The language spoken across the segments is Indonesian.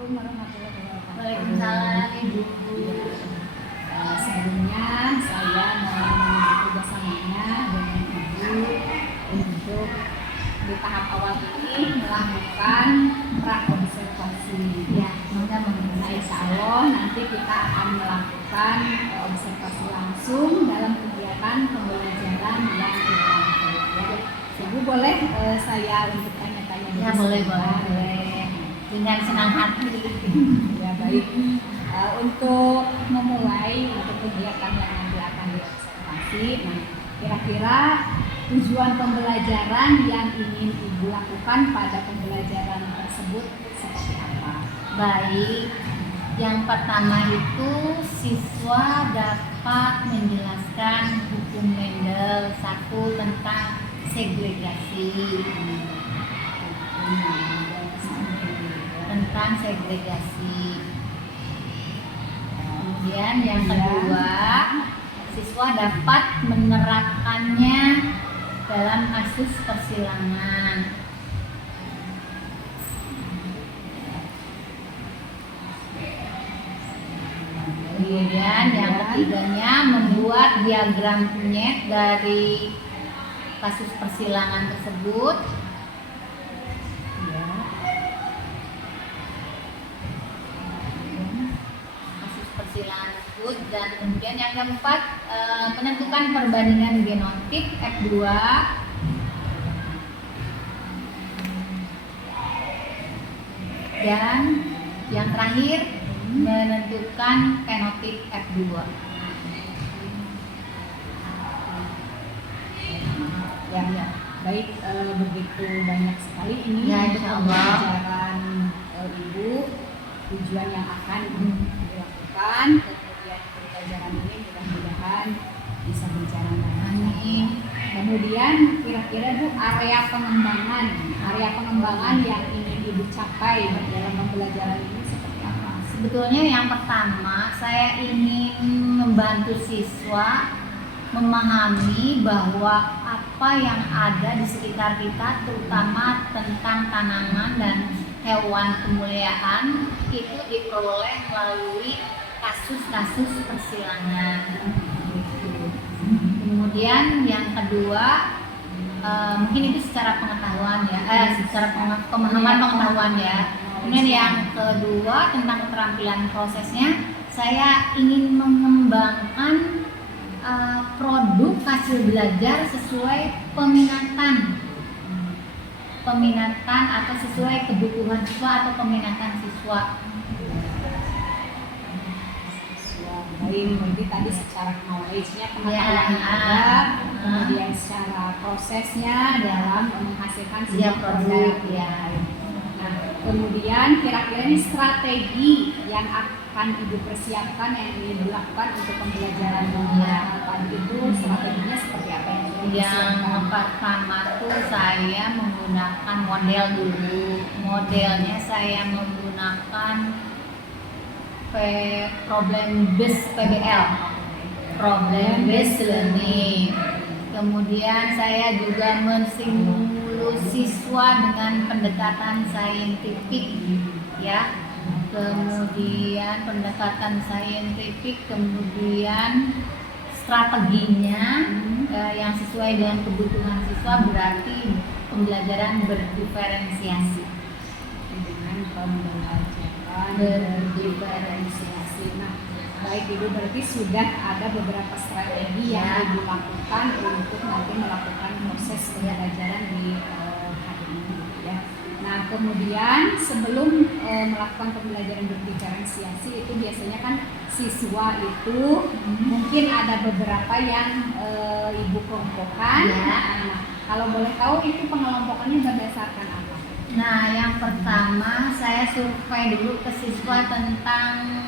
Assalamualaikum warahmatullahi wabarakatuh. Waalaikumsalam Ibu. Sebelumnya saya mau meminta kerjasamanya dengan Ibu untuk di tahap awal ini melakukan praobservasi. Ya, Nah, insya Allah nanti kita akan melakukan observasi langsung dalam kegiatan pembelajaran yang dilakukan. Ya. Ibu boleh saya untuk tanya-tanya? Ya, boleh. Dengan senang hati. Ya, baik. Untuk memulai untuk kegiatan yang nanti akan diobservasi, nah kira-kira tujuan pembelajaran yang ingin Ibu lakukan pada pembelajaran tersebut seperti apa? Baik. Yang pertama itu siswa dapat menjelaskan hukum Mendel 1 tentang segregasi. Tentang segregasi. Kemudian yang kedua, siswa dapat menerapkannya dalam kasus persilangan. Kemudian yang ketiganya, membuat diagram penyet dari kasus persilangan tersebut. Dan kemudian yang keempat, menentukan perbandingan genotip F2. Dan yang terakhir, menentukan fenotip F2. Ya. Baik, begitu banyak sekali ini ya, untuk pembelajaran Ibu, tujuan yang akan dilakukan. Kemudian pembelajaran ini mudah-mudahan bisa berjalan lancar. Kemudian kira-kira Bu, area pengembangan yang ingin Ibu capai dalam pembelajaran ini seperti apa? Sebetulnya yang pertama, saya ingin membantu siswa memahami bahwa apa yang ada di sekitar kita, terutama tentang tanaman dan hewan kemuliaan, itu diperoleh melalui kasus-kasus persilangan. Kemudian yang kedua, mungkin itu secara pengetahuan ya, secara pemahaman pengetahuan ya. Kemudian yang kedua, tentang keterampilan prosesnya, saya ingin mengembangkan produk hasil belajar sesuai peminatan atau sesuai kebutuhan siswa atau peminatan siswa. Jadi tadi secara knowledge-nya, pengetahuan ada, kemudian secara prosesnya dalam menghasilkan sebuah produk. Nah, kemudian kira-kira ini strategi yang akan Ibu persiapkan, yang ingin dilakukan untuk pembelajaran pagi itu, strateginya seperti apa yang pertama tuh saya menggunakan model dulu. Modelnya saya menggunakan problem based PBL, problem based learning. Kemudian saya juga mensimulasi siswa dengan pendekatan saintifik ya. Kemudian pendekatan saintifik, kemudian strateginya yang sesuai dengan kebutuhan siswa, berarti pembelajaran berdiferensiasi. Dengan pembelajaran berdiferensiasi. Nah, baik Ibu, berarti sudah ada beberapa strategi yang Ibu lakukan untuk nanti melakukan proses pembelajaran di hari ini ya. Nah, kemudian sebelum melakukan pembelajaran berdiferensiasi itu biasanya kan siswa itu mungkin ada beberapa yang Ibu kelompokkan. Nah, kalau boleh tahu itu pengelompokannya berdasarkan apa? Nah, yang pertama saya survei dulu ke siswa tentang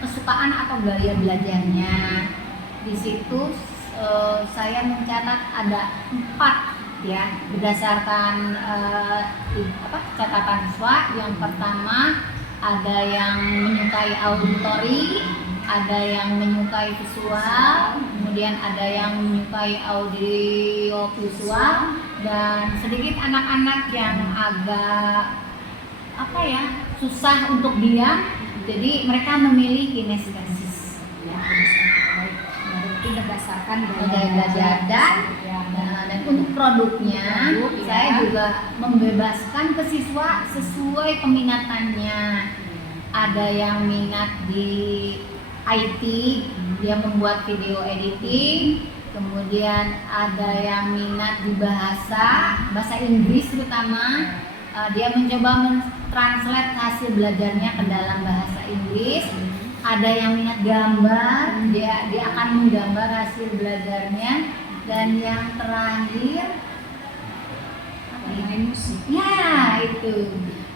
kesukaan atau gaya belajarnya. Di situ saya mencatat ada 4 ya, berdasarkan catatan siswa. Yang pertama, ada yang menyukai auditory, ada yang menyukai visual, kemudian ada yang menyukai audio visual, dan sedikit anak-anak yang agak apa ya, susah untuk diam, jadi mereka memilih kinestesis. Ya, baik. Berarti berdasarkan Gaya belajar dan untuk produknya Produk, saya ya. juga membebaskan ke siswa sesuai peminatannya. Ada yang minat di IT, dia membuat video editing. Kemudian ada yang minat di bahasa Inggris terutama. Dia mencoba mentranslate hasil belajarnya ke dalam bahasa Inggris. Ada yang minat gambar, dia akan menggambar hasil belajarnya. Dan yang terakhir bermain musik. ya itu,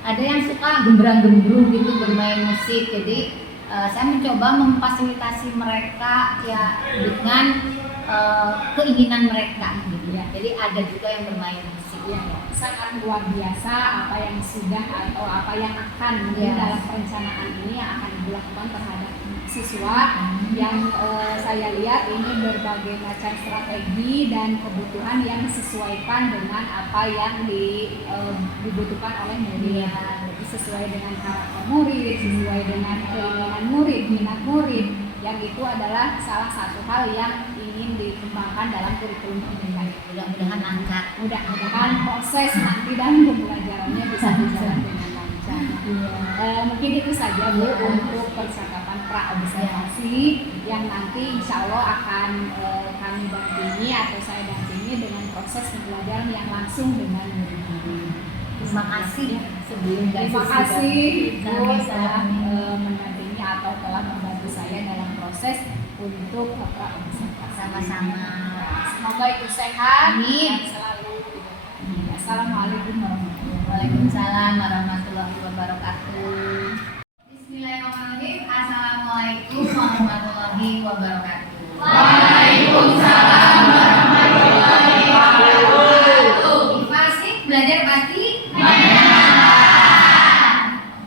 ada yang suka gembrang-gembrung gitu bermain musik. Jadi saya mencoba memfasilitasi mereka ya dengan keinginan mereka gitu ya. Jadi ada juga yang bermain musik. Ya, sangat luar biasa apa yang sudah atau apa yang akan mungkin dalam perencanaan ini yang akan dilakukan terhadap siswa yang saya lihat ini berbagai macam strategi dan kebutuhan yang disesuaikan dengan apa yang dibutuhkan oleh murid. Jadi sesuai dengan karakter murid, sesuai dengan keinginan murid, minat murid, yang itu adalah salah satu hal yang ingin dikembangkan dalam kurikulum pendidikan. Mudah-mudahan lancar. Mudah-mudahan proses nanti dan pembelajarannya bisa berjalan dengan lancar. Mungkin itu saja Bu untuk percakapan pra-observasi yang nanti insya Allah akan kami dampingi atau saya dampingi dengan proses pembelajaran yang langsung dengan murid-murid. Terima kasih sebelum Terima kasih Ibu telah saya mendampingi atau telah membantu saya dalam proses untuk pra-observasi. sama-sama. Semoga itu sehat Amin. dan selalu. Assalamualaikum warahmatullahi wabarakatuh. Waalaikumsalam warahmatullahi wabarakatuh. Bismillahirrahmanirrahim. Assalamualaikum warahmatullahi wabarakatuh. Waalaikumsalam warahmatullahi wabarakatuh. Pasti belajar pasti?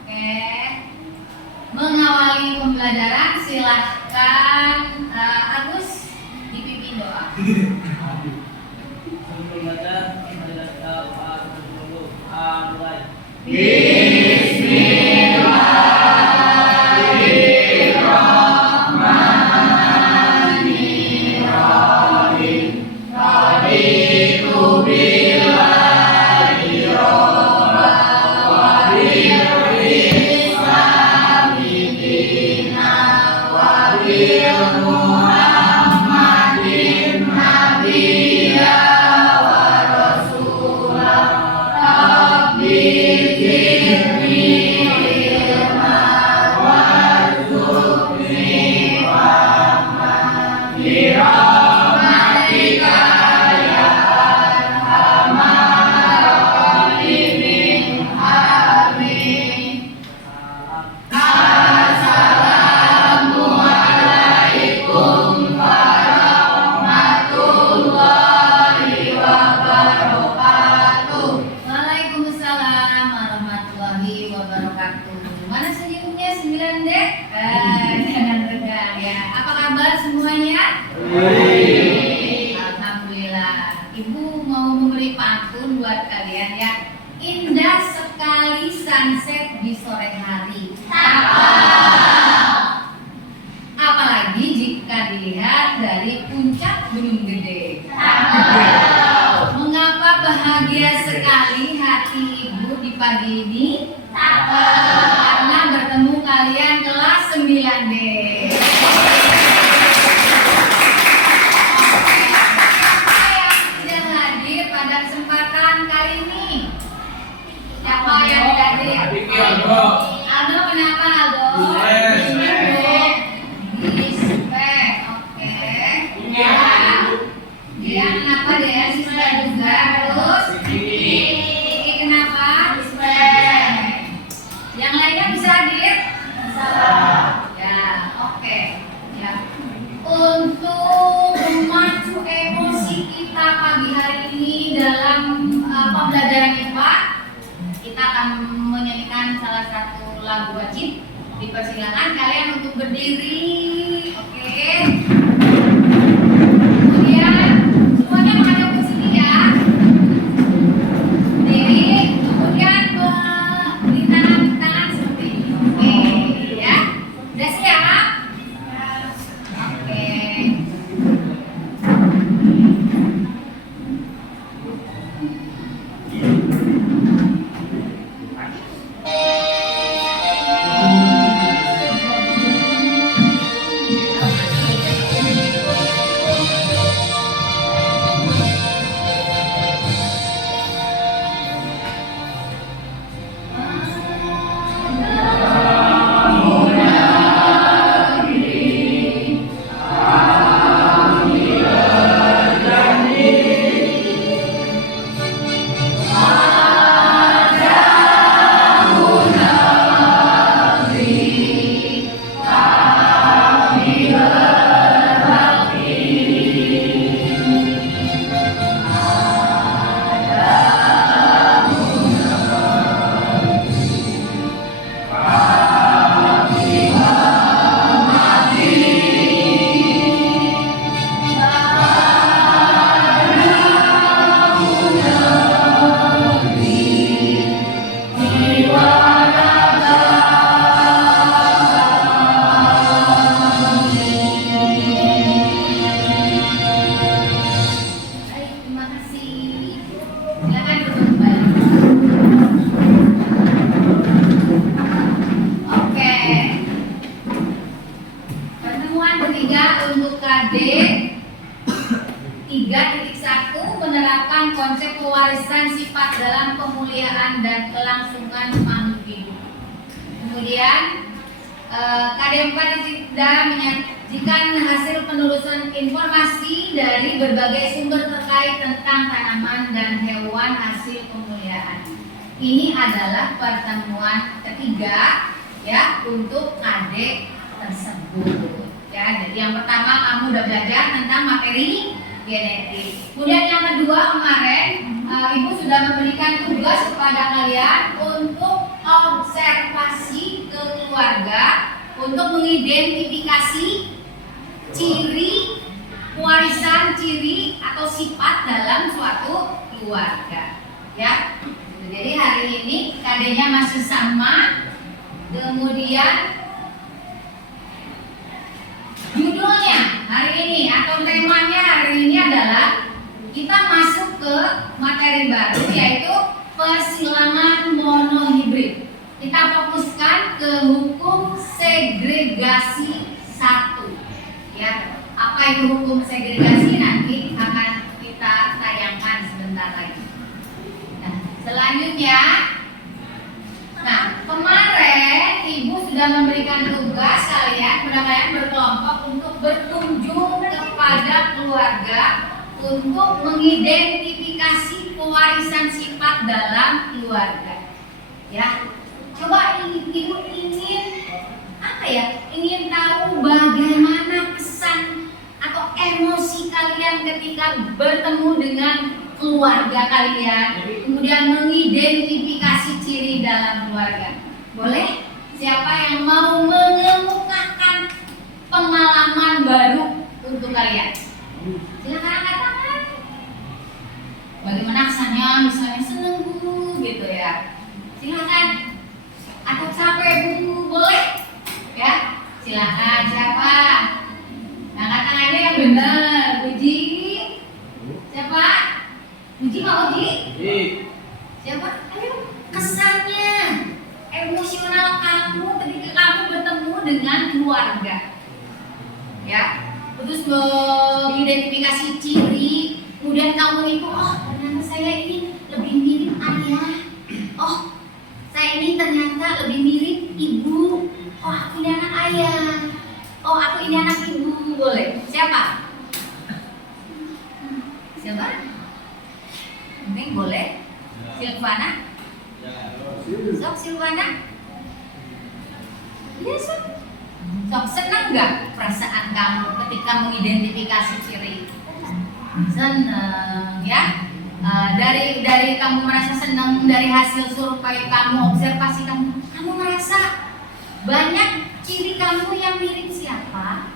Oke. Mengawali pembelajaran silahkan Agus dipimpin doa. Waalaikumsalam warahmatullahi wabarakatuh. Mana senyumnya 9D? Jangan tegang ya. Apa kabar semuanya? Alhamdulillah. Ibu mau memberi pantun buat kalian ya. Indah sekali sunset di sore hari. Apalagi jika dilihat dari puncak gunung gede. Mengapa bahagia sekali hati ibu di pagi ini? Karena bertemu kalian kelas 9D. Siapa yang tidak hadir pada kesempatan kali ini? Siapa yang tidak hadir? Aldo, kenapa Aldo? Dispek, oke. Dia kenapa dia dispek juga? Terus Kiki kenapa? Dispek. Yang lainnya bisa hadir? Ya, oke. Ya. Untuk memacu emosi kita pagi hari ini dalam pembelajaran IPA, kita akan menyanyikan salah satu lagu wajib. Dipersilakan kalian untuk berdiri, oke. Kemudian semuanya menghadap ke sini ya. Berdiri, kemudian melintang pewarisan sifat dalam kemuliaan dan kelangsungan makhluk hidup. Kemudian KD4 tidak menyajikan hasil penelusuran informasi dari berbagai sumber terkait tentang tanaman dan hewan hasil pemuliaan. Ini adalah pertemuan ketiga ya untuk KD tersebut. Ya, jadi yang pertama kamu udah belajar tentang materi genetik. Kemudian yang kedua kemarin Ibu sudah memberikan tugas kepada kalian untuk observasi ke keluarga untuk mengidentifikasi ciri warisan ciri atau sifat dalam suatu keluarga. Ya, jadi hari ini KD-nya masih sama. Kemudian judulnya hari ini atau temanya hari ini adalah kita masuk ke materi baru yaitu persilangan monohibrid. Kita fokuskan ke hukum segregasi 1. Ya, apa itu hukum segregasi nanti akan kita tayangkan sebentar lagi. Nah, selanjutnya, kemarin Ibu sudah memberikan tugas kalian berkelompok untuk berkunjung kepada keluarga untuk mengidentifikasi pewarisan sifat dalam keluarga. Ya, coba Ibu ingin tahu bagaimana kesan atau emosi kalian ketika bertemu dengan keluarga kalian, kemudian mengidentifikasi ciri dalam keluarga. Boleh? Siapa yang mau mengemukakan pengalaman baru untuk kalian? Silakan angkat tangan. Bagaimana kesannya? Misalnya seneng Bu, gitu ya. Silakan. Atau capek Bu, boleh? Ya, silakan. Siapa? Angkat tangannya yang benar. Puji. Siapa? Puji mau Uji? Siapa? Ayo, kesannya, emosional kamu ketika kamu bertemu dengan keluarga. Ya, terus mengidentifikasi ciri, kemudian kamu itu, oh ternyata saya ini lebih mirip ayah, oh saya ini ternyata lebih mirip ibu, oh aku ini anak ayah, oh aku ini anak ibu, boleh? Siapa? Siapa? Mungkin boleh? Silvana? Sok Silvana? Iya sok. Sok, senang nggak perasaan kamu ketika mengidentifikasi ciri? Senang ya. Dari kamu merasa senang dari hasil survei kamu, observasi kamu merasa banyak ciri kamu yang mirip siapa?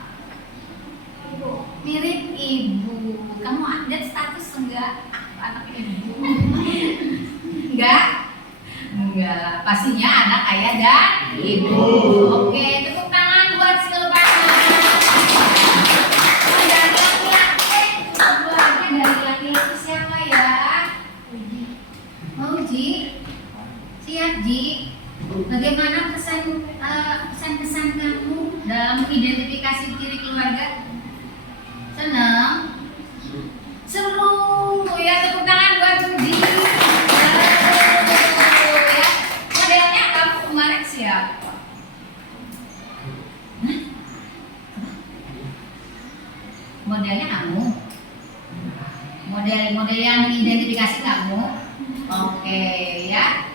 Mirip ibu. Kamu update status enggak? Anak ibu. Enggak? Enggak. Pastinya anak ayah dan ibu. Oke, tepuk tangan buat Silvana. Dari laki-laki, keluarga dari laki-laki siapa ya? Uji. Mau Uji? Siap Ji. Bagaimana pesan-pesan kamu dalam mengidentifikasi ciri keluarga? Senang? Seru ya, tepuk tangan buat Uji. Ya, modelnya kamu kemarin siapa? Modelnya kamu? Model yang mengidentifikasi kamu? Oke ya.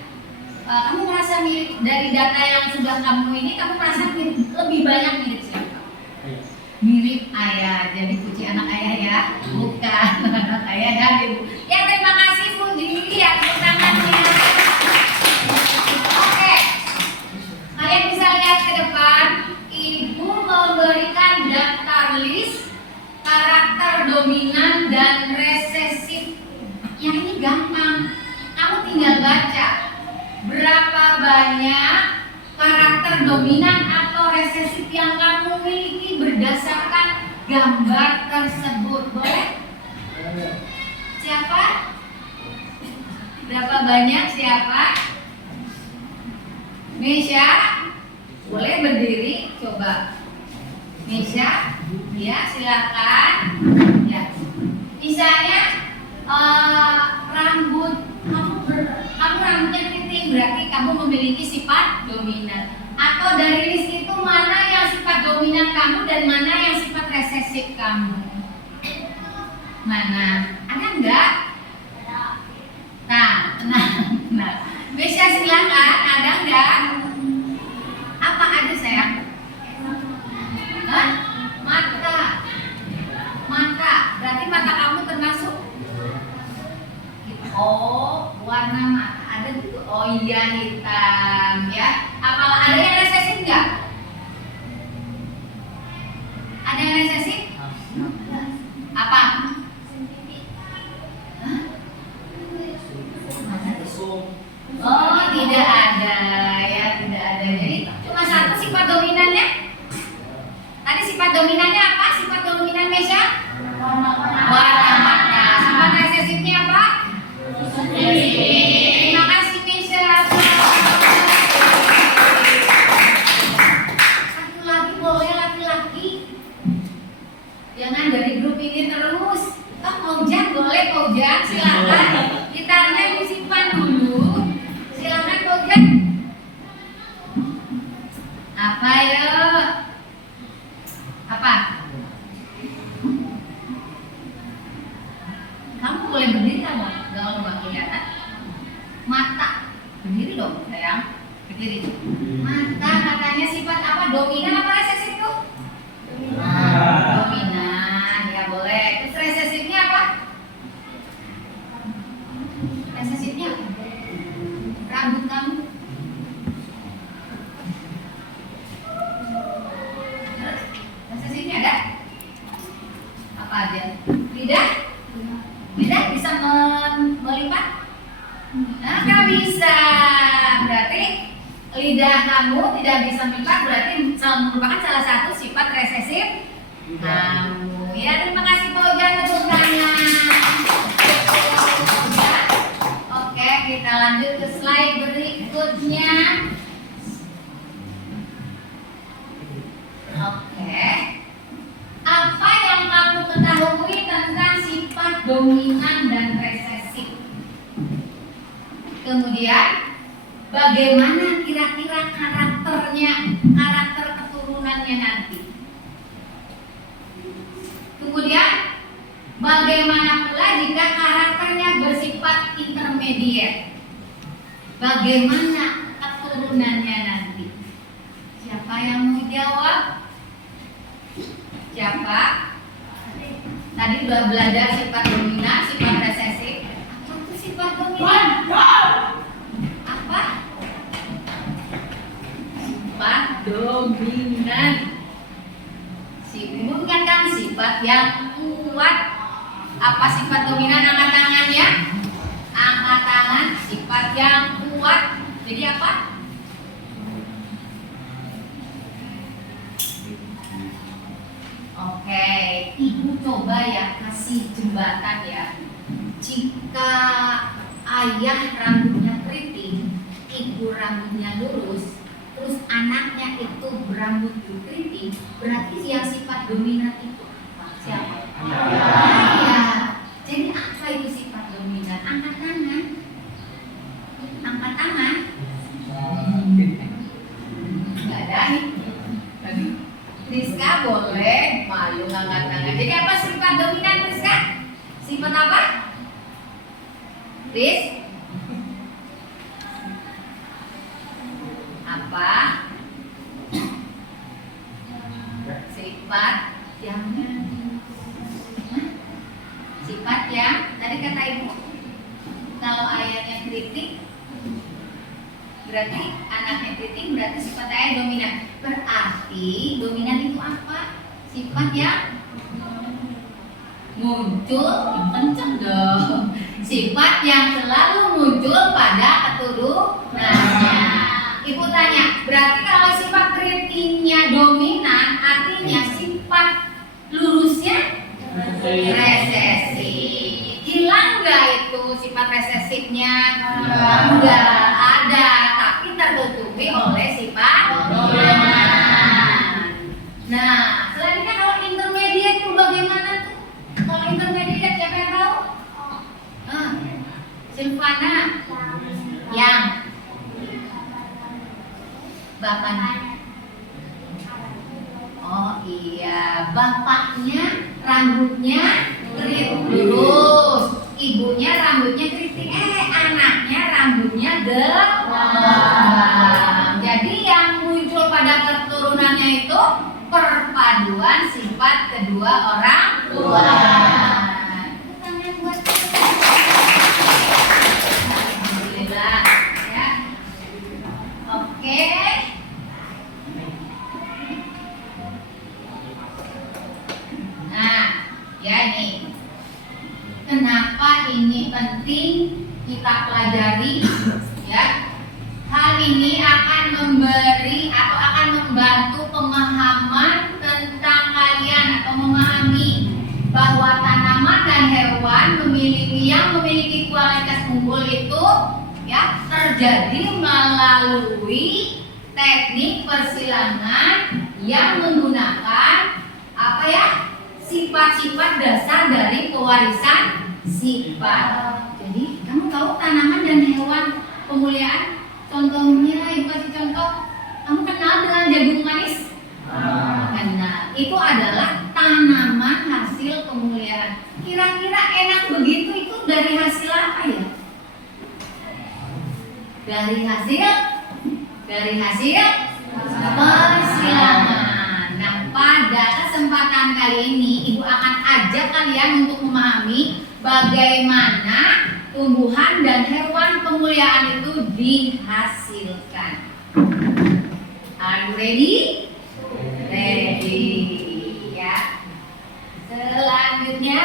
Kamu merasa mirip dari data yang sudah kamu ini, kamu merasa lebih banyak mirip siapa? Mirip ayah, jadi Puji anak ayah ya, bukan anak ayah dan ibu. Ya terima kasih Puji ya, tepuk tangannya. Oke, kalian bisa lihat ke depan, Ibu memberikan daftar list karakter dominan dan resesif. Yang ini gampang, kamu tinggal baca berapa banyak karakter dominan atau resesif yang kamu miliki berdasarkan gambar tersebut. Boleh? Siapa? Berapa banyak? Siapa? Mesya? Boleh berdiri? Coba Mesya? Ya, silakan. Ya. Misalnya kamu rambutnya keriting, berarti kamu memiliki sifat dominan. Atau dari list itu mana yang sifat dominan kamu dan mana yang sifat resesif kamu? Mana? Ada enggak? Nah, bisa silakan. Ada enggak? Apa ada sayang? Hah? Mata. Berarti mata kamu termasuk? Oh, warna mata ada gitu. Oh iya, hitam ya. Apa ada yang resesif enggak? Ada yang resesif? Apa? Oh, tidak ada ya, tidak ada. Jadi cuma satu sifat dominannya. Tadi sifat dominannya apa? Sifat dominan Mesya? Warna mata. Sifat resesifnya apa? Terima kasih Mesya. Satu lagi boleh laki-laki. Jangan dari grup ini terus. Oh, Paujan boleh, Paujan silakan. Kita hanya simpan dulu. Silakan Paujan. Apa ya? Apa? Kamu boleh berdiri kamu, kalau nggak kelihatan. Mata, berdiri dong sayang, berdiri. Mata katanya sifat apa? Dominan apa resesif tuh? Dominan, ya boleh. Terus resesifnya apa? Resesifnya rambut kamu. Resesifnya ada? Apa aja? Lidah? Lidah bisa melipat? Nah, nggak bisa. Berarti lidah kamu tidak bisa melipat, berarti merupakan salah satu sifat resesif kamu. Ya, terima kasih Paujan, tepuk tangan. Oke, kita lanjut ke slide berikutnya. Oke. Apa yang kamu ketahui tentang sifat dominan dan resesif? Kemudian, bagaimana kira-kira karakternya, karakter keturunannya nanti? Kemudian, bagaimana pula jika karakternya bersifat intermediate? Bagaimana keturunannya nanti? Siapa yang mau jawab? Siapa? Tadi udah belajar sifat dominan, sifat resesif. Apa itu sifat dominan? Apa? Sifat dominan. Bukan kan sifat yang kuat. Apa sifat dominan? Angkat tangannya. Angkat tangan. Sifat yang kuat. Jadi apa? Oke, ibu coba ya kasih jembatan ya. Jika ayah rambutnya keriting, ibu rambutnya lurus, terus anaknya itu berambut keriting, berarti yang sifat dominan itu apa? Siapa? Ayah. Jadi apa itu sifat dominan? Angkat tangan. Angkat tangan. Enggak ada nih. Rizka boleh malu angkat tangan. Jadi apa sifat dominan Rizka? Sifat apa? Riz? Apa? Sifat yang sifat yang tadi kata ibu, kalau ayahnya kritik berarti anaknya keriting, berarti sifat ayah dominan. Berarti dominan itu apa? Sifat yang muncul, kenceng dong. Sifat yang selalu muncul pada keturunannya. Ibu tanya, berarti kalau sifat keritingnya dominan, artinya sifat lurusnya resesif. Hilang nggak itu sifat resesifnya? Enggak ada, tapi tertutupi oleh sifat dominan. Nah, selanjutnya kalau intermediate itu bagaimana tuh? Kalau intermediate siapa yang tahu? Silvana, yang bapaknya. Oh iya, bapaknya rambutnya lurus, ibunya rambutnya keriting, anaknya rambutnya gelombang. Jadi yang muncul pada keturunannya itu perpaduan sifat kedua orang tua. Tangan buat alhamdulillah ya. Oke. Nah, ya ini. Kenapa ini penting kita pelajari ya? Hal ini akan memberi atau akan membantu pemahaman tentang kalian atau memahami bahwa tanaman dan hewan memiliki kualitas unggul itu ya terjadi melalui teknik persilangan yang menggunakan apa ya? Sifat-sifat dasar dari pewarisan sifat. Jadi kamu tahu tanaman dan hewan pemuliaan? Contohnya, ibu kasih contoh. Kamu kenal dengan jagung manis? Kenal. Itu adalah tanaman hasil pemuliaan. Kira-kira enak begitu itu dari hasil apa ya? Dari hasil persilangan. Nah, pada kesempatan kali ini ibu akan ajak kalian untuk memahami bagaimana tumbuhan dan hewan pemuliaan itu dihasilkan. Are you ready? Ready. Ya. Selanjutnya,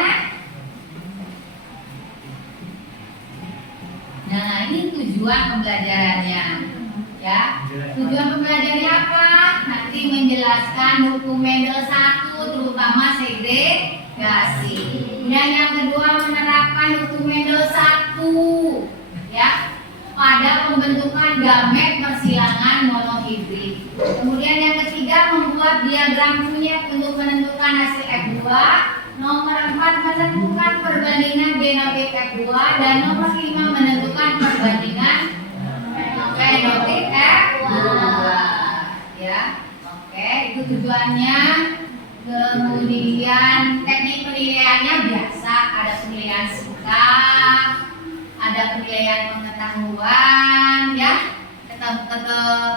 nah ini tujuan pembelajarannya. Ya. Tujuan pembelajarannya apa? Nanti menjelaskan hukum Mendel 1 terutama segregasi. Dan yang kedua menerapkan hukum Mendel 1 ya pada pembentukan gamet persilangan monohibrid. Kemudian yang ketiga membuat diagram kunyit untuk menentukan hasil F2. Nomor 4 menentukan perbandingan genotip F2 dan nomor 5 menentukan perbandingan fenotip F2. Ya. Oke, itu tujuannya. Kemudian teknik penilaiannya biasa, ada penilaian sikap, ada penilaian pengetahuan, ya.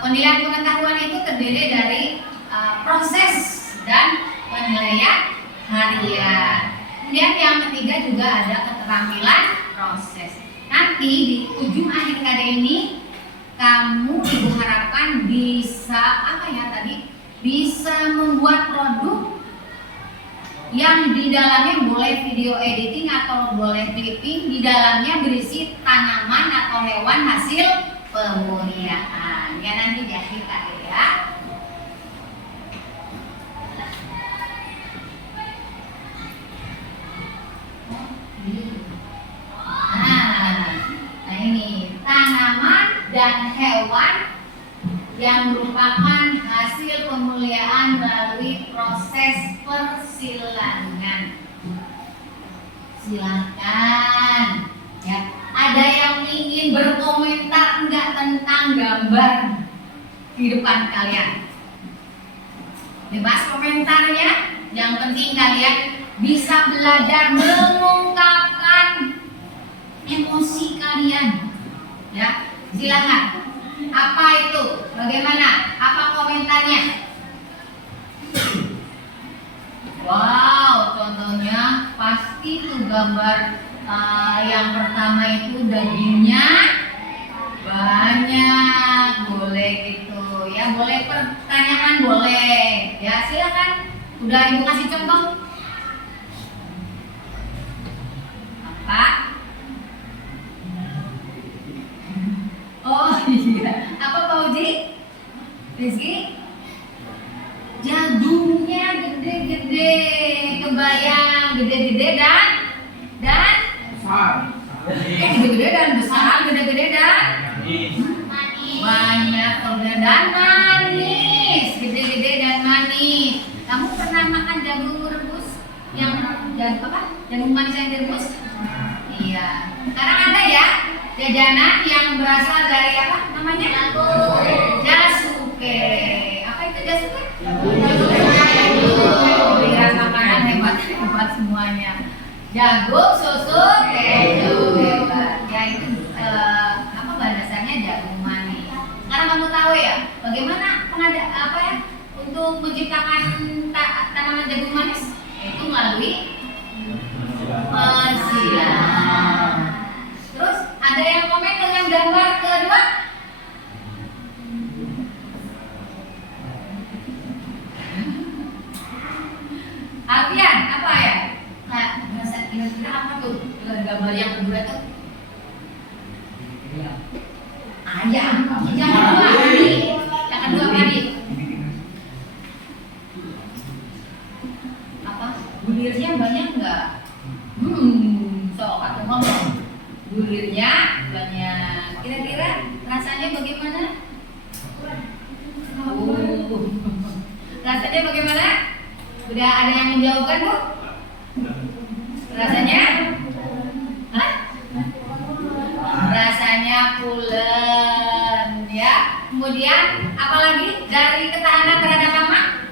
Penilaian pengetahuan itu terdiri dari proses dan penilaian harian. Kemudian yang ketiga juga ada keterampilan proses. Nanti di ujung akhir KD ini kamu ibu harapkan bisa apa ya tadi? Bisa membuat produk yang di dalamnya boleh video editing atau boleh clipping, di dalamnya berisi tanaman atau hewan hasil pemuliaan. Ya nanti di akhir KD ya. Nah ini tanaman dan hewan yang merupakan hasil pemuliaan melalui proses persilangan. Silakan ya. Ada yang ingin berkomentar enggak tentang gambar di depan kalian? Bebas komentarnya. Yang penting kalian bisa belajar mengungkapkan emosi kalian. Ya, silakan. Apa itu? Bagaimana? Apa komentarnya? Wow, contohnya pasti tuh gambar yang pertama itu dagingnya banyak, boleh gitu ya, boleh pertanyaan boleh ya, silakan. Udah ibu kasih contoh apa? Oh iya, apa Pak Uji? Rizky? Jagungnya gede-gede, kebayang gede-gede dan gede-gede dan besar, gede-gede dan banyak, dan manis, gede-gede dan manis. Kamu pernah makan jagung rebus yang jagung manis yang direbus? Iya. Sekarang ada ya? jajanan yang berasal dari apa namanya? Jasuke. Apa itu jasuke? Biar makanan hebat semuanya. Jagung, susu, keju, hebat. Ya itu apa bahan dasarnya jagung manis. Sekarang kamu tahu ya bagaimana untuk menciptakan tanaman jagung manis? Itu melalui persilangan. Terus ada yang komen dengan gambar kedua? Alfian, apa ya? Nah, kira-kira apa tuh dengan gambar yang kedua tuh? Ayam. Yang kedua tadi. Yang kedua tadi. Apa? Bulirnya banyak nggak? Sok aku ngomong. Bulirnya banyak. Kira-kira rasanya bagaimana? Rasanya bagaimana? Udah ada yang menjawabkan, Bu? Rasanya? Hah? Rasanya pulen, ya. Kemudian apalagi dari ketahanan terhadap hama?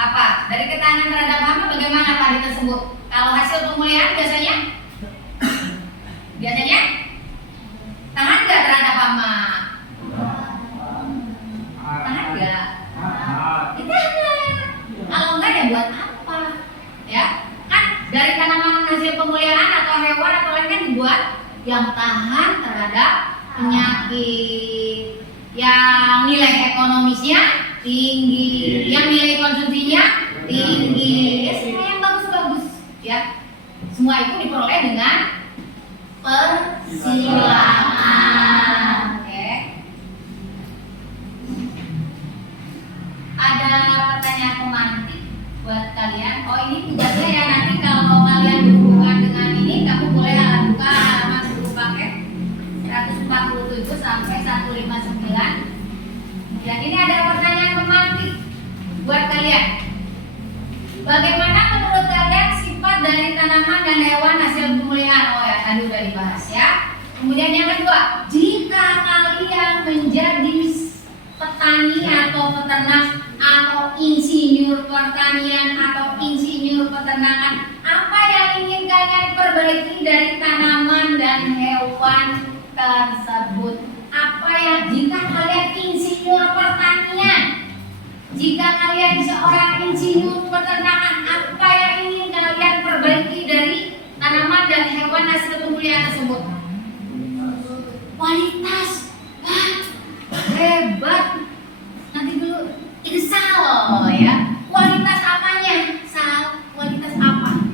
Apa? Dari ketahanan terhadap hama bagaimana tadi tersebut? Kalau hasil pemulihan biasanya tahan nggak terhadap hama? Tahan nggak? Tahan. Kalau enggak ya buat apa? Ya kan dari tanaman hasil pemeliharaan atau hewan atau lain kan dibuat yang tahan terhadap penyakit, yang nilai ekonomisnya tinggi, yang nilai konsumsinya tinggi, ya semua yang bagus-bagus, ya. Semua itu diperoleh dengan persilangan. Oke. Ada pertanyaan pemantik buat kalian. Oh ini tugasnya ya, nanti kalau kalian berhubungan dengan ini, kamu boleh buka halaman buku paket 147 sampai 159. Dan ini ada pertanyaan pemantik buat kalian. Bagaimana menurut kalian sifat dari tanaman dan hewan hasil pemulihan? Oh ya, tadi udah dibahas ya. Kemudian yang kedua, jika kalian menjadi petani atau peternak atau insinyur pertanian atau insinyur peternakan, apa yang ingin kalian perbaiki dari tanaman dan hewan tersebut? Apa yang jika kalian insinyur pertanian, jika kalian seorang insinyur peternakan, apa yang ingin kalian perbaiki dari tanaman dan hewan hasil pemulihan tersebut? Kualitas. Wah, hebat. Nanti dulu itu sal ya. Kualitas apanya? Sal, kualitas apa?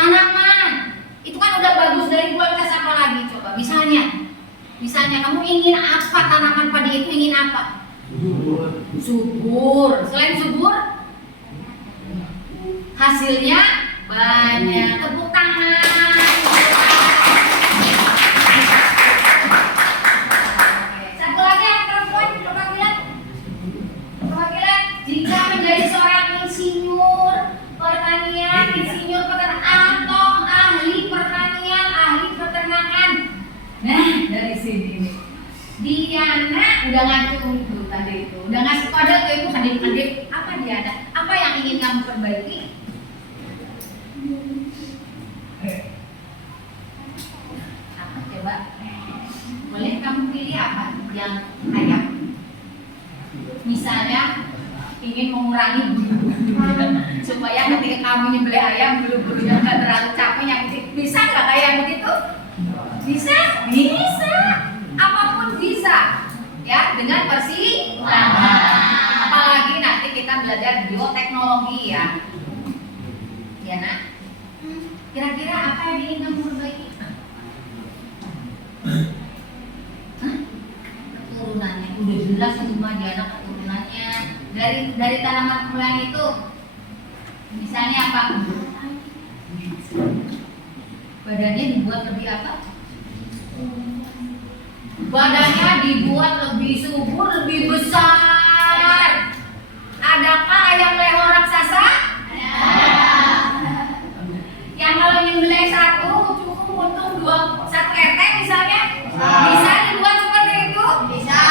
Tanaman. Itu kan udah bagus, dari kualitas apa lagi coba? Misalnya kamu ingin apa, tanaman padi itu ingin apa? Subur. Selain subur, hasilnya banyak. Tepuk tangan. Satu lagi yang perempuan, perwakilan. Jika menjadi seorang insinyur pertanian, insinyur peternakan atau ahli pertanian, ahli peternakan. Nah, dari sini nih. Diana udah ngacu tuh tadi itu, udah ngasih kode ke ibu kadip-kadip. Apa Diana? Apa yang ingin kamu perbaiki? Apa coba? Boleh kamu pilih apa? Yang ayam. Misalnya ingin mengurangi supaya ketika kamu nyembelih ayam bulu-bulunya nggak terlalu capek, yang bisa nggak kayak begitu? Bisa. Apapun bisa, ya, dengan persilangan. Apalagi nanti kita belajar bioteknologi ya, ya nak. Kira-kira apa yang ingin kamu perbaiki? Keturunannya, udah jelas semua dia anak keturunannya. Dari tanaman pemulihan itu, misalnya apa? Badannya dibuat lebih apa? Badannya dibuat lebih subur, lebih besar. Adakah ayam lehor raksasa? Yang nilai 1 cukup untuk 1 ketek misalnya? Bisa dibuat seperti itu? Bisa.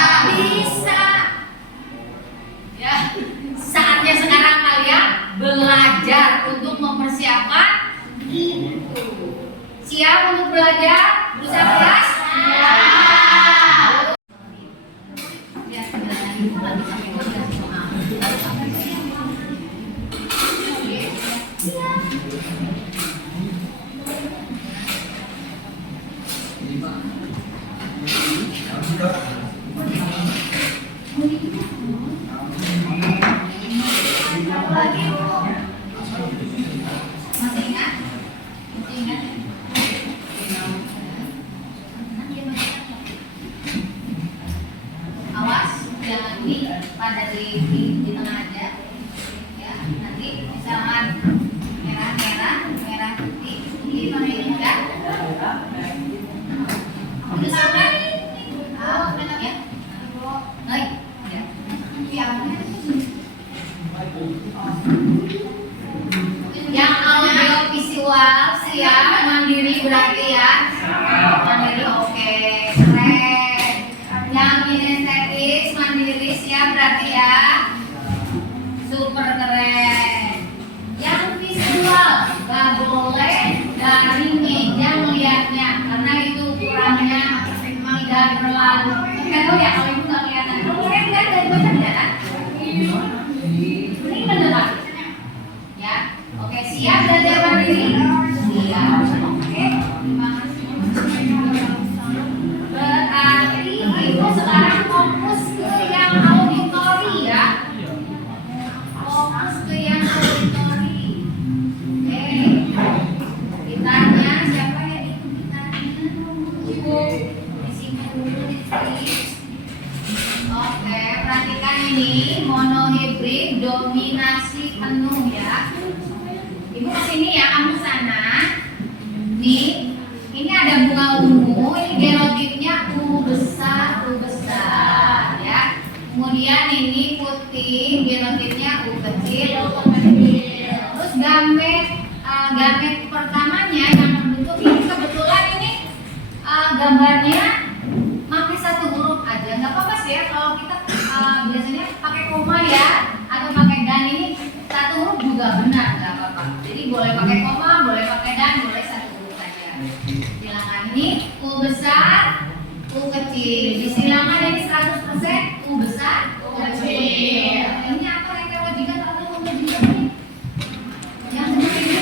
Ya, saatnya sekarang kalian belajar untuk mempersiapkan itu. Siap untuk belajar? Berusaha keras? Lihat penjelasan ibu lagi sampai ibu dikasih soal. Masih ingat? Masih ingat? Awas, jangan ini pada di tengah aja. Ya, nanti misalkan merah putih, ini pakai muda. Udah sampai? Oh, udah ya. Baik. Yang audio visual siap, mandiri berarti ya. Mandiri oke, keren. Yang kinestetis mandiri siap berarti ya. Super keren. Yang visual gak boleh dari meja melihatnya karena itu ukurannya tidak terlalu. Kan tahu ya kalau itu nggak kelihatan. Kalau kalian lihat dari meja tidak kan? Ini mendekat. Ya, oke siap belajar mandiri? Siap. Oke, terima kasih. Berarti ibu sekarang fokus ke yang auditori ya. Fokus ke yang auditori. Oke. Ditanya siapa yang ikut ditanya? Ibu. Disimpan dulu di sini. Oke, perhatikan ini monohibrid dominasi penuh ya. Ibu kesini ya, kamu sana. Nih, ini ada bunga ungu, ini genotipnya U besar ya. Kemudian ini putih, genotipnya U kecil. Terus gamet pertamanya yang membentuk ini kebetulan ini gambarnya pakai 1 huruf aja, nggak apa-apa sih ya kalau kita biasanya pakai koma ya atau pakai dan, ini 1 huruf juga benar, nggak apa-apa. Jadi boleh pakai koma, boleh pakai dan, boleh 1 huruf saja. Silakan ini U besar, U kecil. Disilakan ini 100% U besar, U kecil. Ini apa yang terwajikan atau memwajikan ini? Yang seperti ini.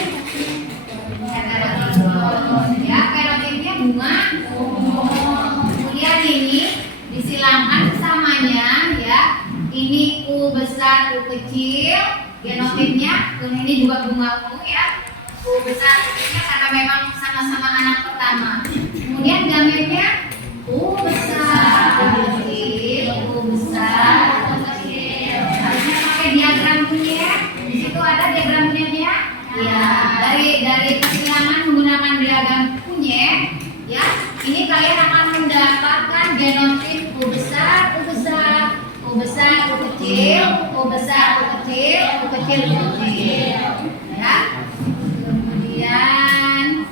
Ya, kerotipnya bunga. Kemudian ini disilakan samanya ya. Ini U besar, U kecil. Genotipnya, ini juga bunga ungu ya. U besar, U kecil karena memang sama-sama anak pertama. Kemudian gametnya U besar, U kecil, U besar, U kecil. Harusnya pakai diagram kunyit. Di situ ada diagram kunyitnya. Ya, dari persilangan menggunakan diagram kunyit, ya. Ini kalian akan mendapatkan genotip U besar, U besar, U besar, U kecil, U besar, U kecil, U kecil, U kecil. Ya. Kemudian,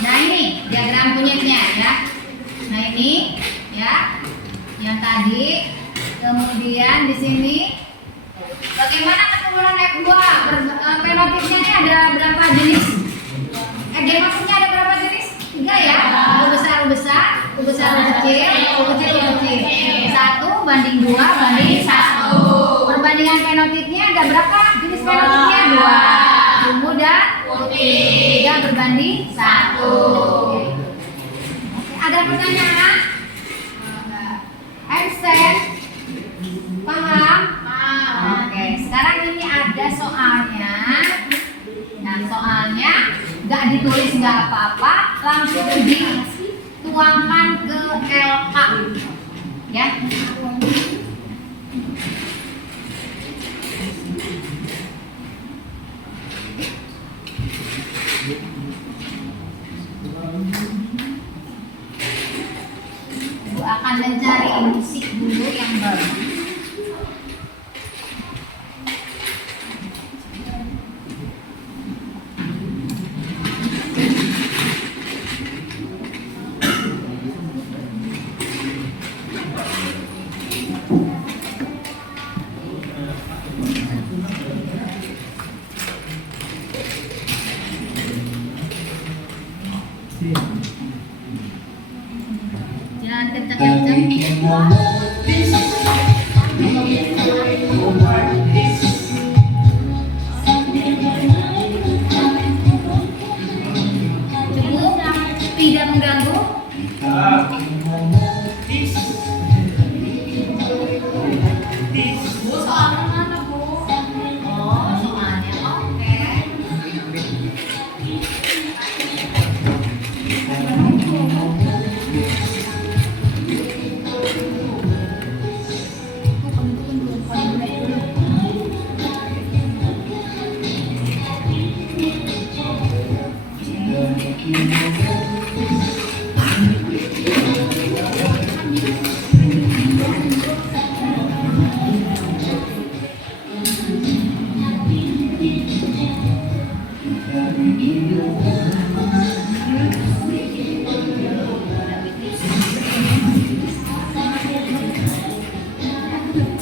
nah ini diagram kunyitnya ya. Nah ini ya, yang tadi. Kemudian di sini, bagaimana keturunan F2? Fenotipnya ini ada berapa jenis? Genotipnya ada berapa jenis? 3 ya. U besar, U besar, U besar, U kecil, U kecil, U kecil. 1 banding 2 banding 1. Perbandingan fenotipnya ada berapa? Jenis fenotipnya 2. Ungu dan putih. 3 berbanding 1. Ada pertanyaan? Einstein? Paham? Oke, sekarang ini ada soalnya. Nah, soalnya nggak ditulis nggak apa-apa, langsung dituangkan ke LK, ya. Ibu akan mencari musik dulu yang bagus. Cukup? Tidak mengganggu? Bu, soalnya mana, Bu? Oh, soalnya oke.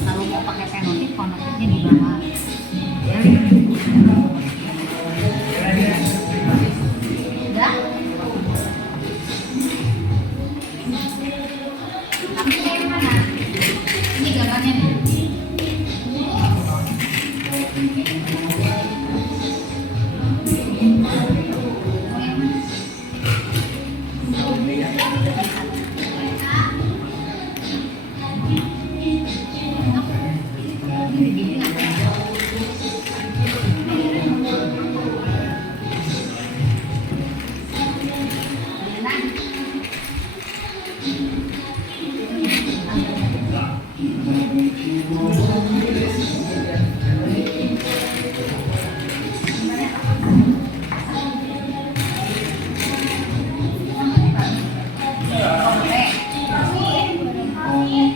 Kalau mau pakai penotip, konotipnya di bawah. Udah? Tapi yang mana? Ini gambarnya nih. Mau yang mana?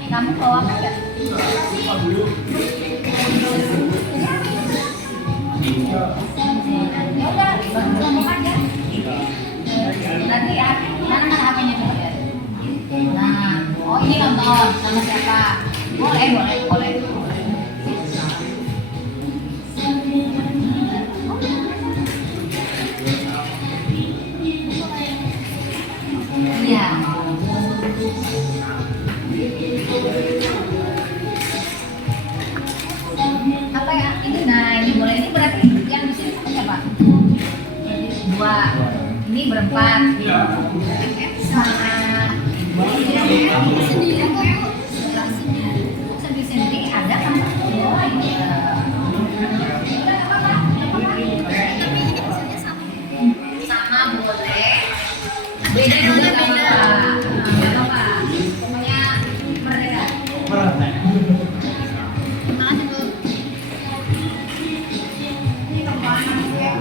Kamu bawa apa ya? Ya udah, ngomong aja. Nanti ya, mana HP-nya dulu ya? Nah, oh ini nonton sama siapa? Boleh. Iya. Apa ya? Ini ini boleh, ini berarti yang di sini sama siapa? Dua. Ini berempat. Sama sendiri ada kan? Sama boleh. Beda juga beda. Apa? Pokoknya berbeda. Makasih Bu. Ini kemana ya?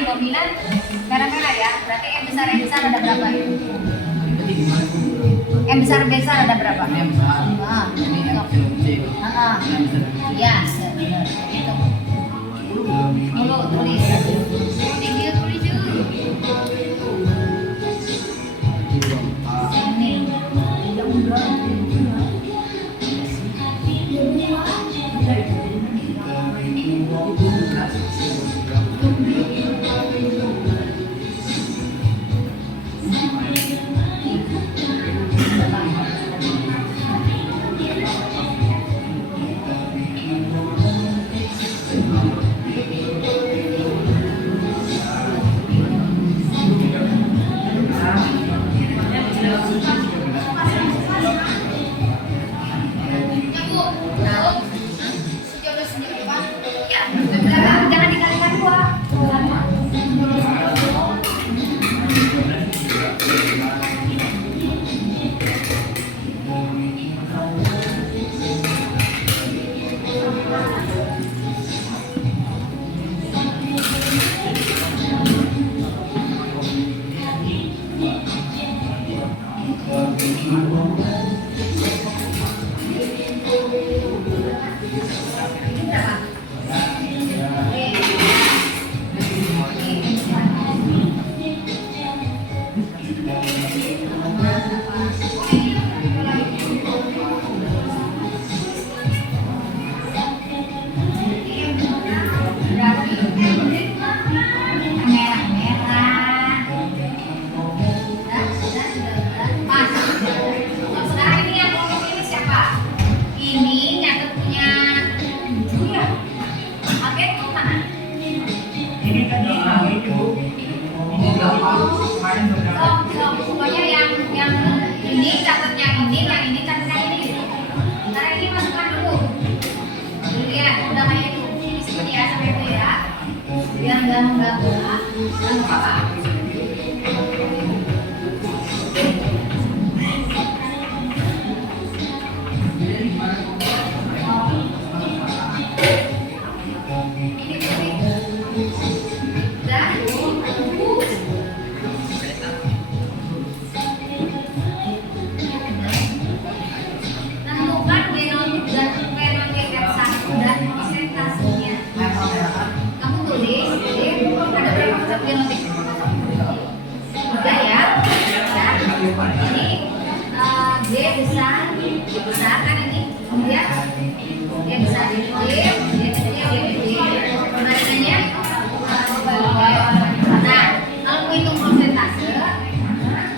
yang dominan merah-merah ya. Berarti M besar ada berapa? M besar ada berapa? Ah, iya, benar. Itu. Mulu tulis. Tinggi tulis dulu. Ini. Jangan dikalikan dua. Pokoknya yang ini catatnya ini, yang ini catatnya ini. Karena ini masukkan dulu ya, udah kayak itu. Ini seperti ya, sampai itu ya. Biar nggak mengganggu. Jangan apa-apa. Dia besar kan ini, kemudian dia besar di dia perbandingannya. Nah, kalau menghitung persentase,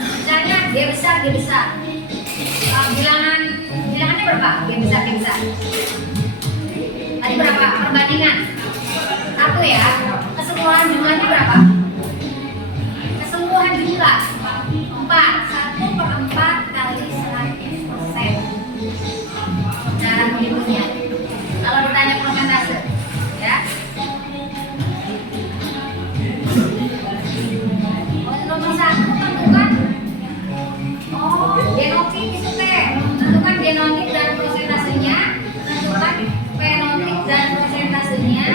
misalnya dia besar, bilangannya berapa? Dia besar. Tadi berapa perbandingan? 1 ya. Keseluruhan jumlahnya berapa? Keseluruhan jumlah 4. 1/4 kali 100%. Cara menghitungnya. Kalau ditanya persentase, ya. Nomor 1 tentukan. Genotip itu teh. Tentukan genotip dan persentasenya. Tentukan fenotip dan persentasenya.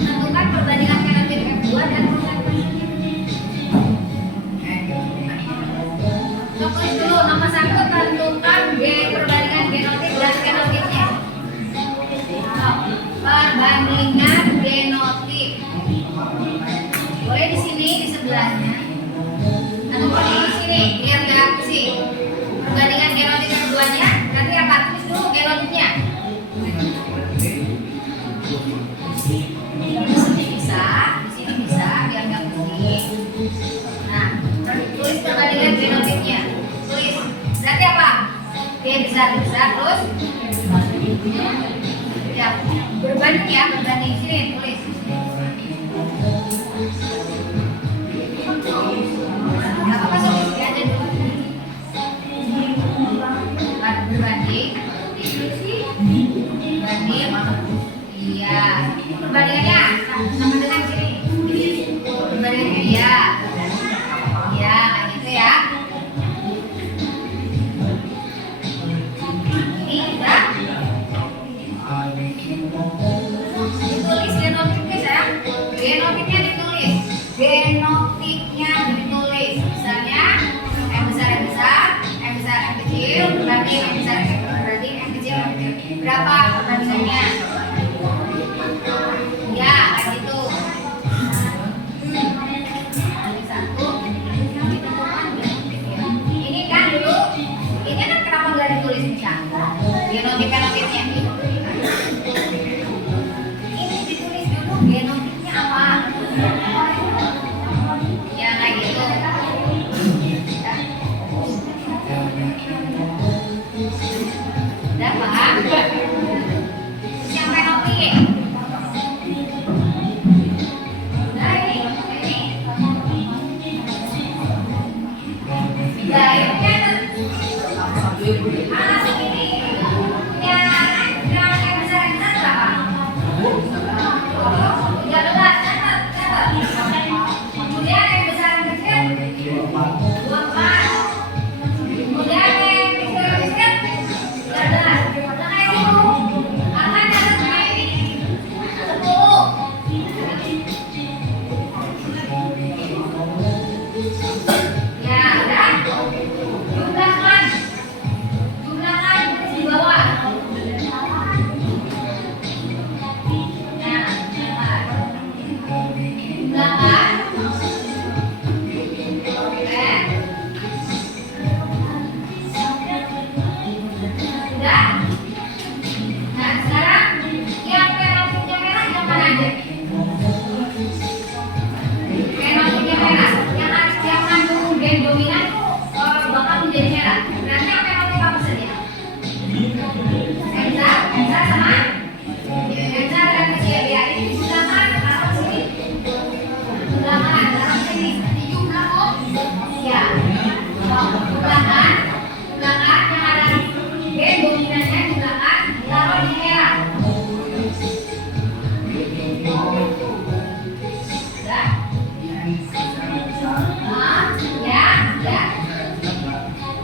Tentukan perbandingan fenotip F2 dan persentasenya. Tulis dulu nomor 1, tentukan perbandingan genotip dan fenotipnya. Perbandingan genotip. Boleh di sini di sebelahnya. Atau boleh di sini biar nggak pusing. Perbandingan genotip keduanya. Nanti apa? Tulis dulu genotipnya. Di sini bisa biar nggak pusing. Nah, tulis perbandingan genotipnya. Tulis. Berarti apa? Dia besar terus. Ya, berbanding sini tulis. Nggak apa-apa solusi aja dulu. Berbanding. Iya. Perbandingannya sama dengan sini. Perbandingannya iya. Iya, gitu ya. Ini udah. Ditulis genotip genotipnya ditulis. Misalnya M besar, M besar, M besar, M kecil, berarti M besar, berarti M kecil, M kecil. Berapa perbandingannya? Ya, kayak gitu. Satu, ini kan dulu, ini kan kenapa nggak ditulis misalnya? Genotipnya. Ini ditulis dulu genotipnya apa? Ya kayak gitu. Udah paham? Yang fenotip. Nah ini. Gayanya ini. Ya, yang besar berapa? 13, catat. Kemudian yang besar yang kecil 24. Kemudian yang kecil 13. Nah kayak gitu. Akan catat kayak ini 10. Ya udah. Jumlahkan di bawah. Nah, sekarang yang fenotipnya merah yang mana aja? Fenotipnya merah yang mengandung gen dominan bakal menjadi merah. Berarti yang fenotip apa saja? Emsa sama Emsa dan kecil ya. Ini jumlahkan taruh sini. Jumlahkan taruh sini. Jumlah kok? Ya. Jumlahkan yang ada gen dominannya jumlahkan taruh di merah. Sudah? Ya.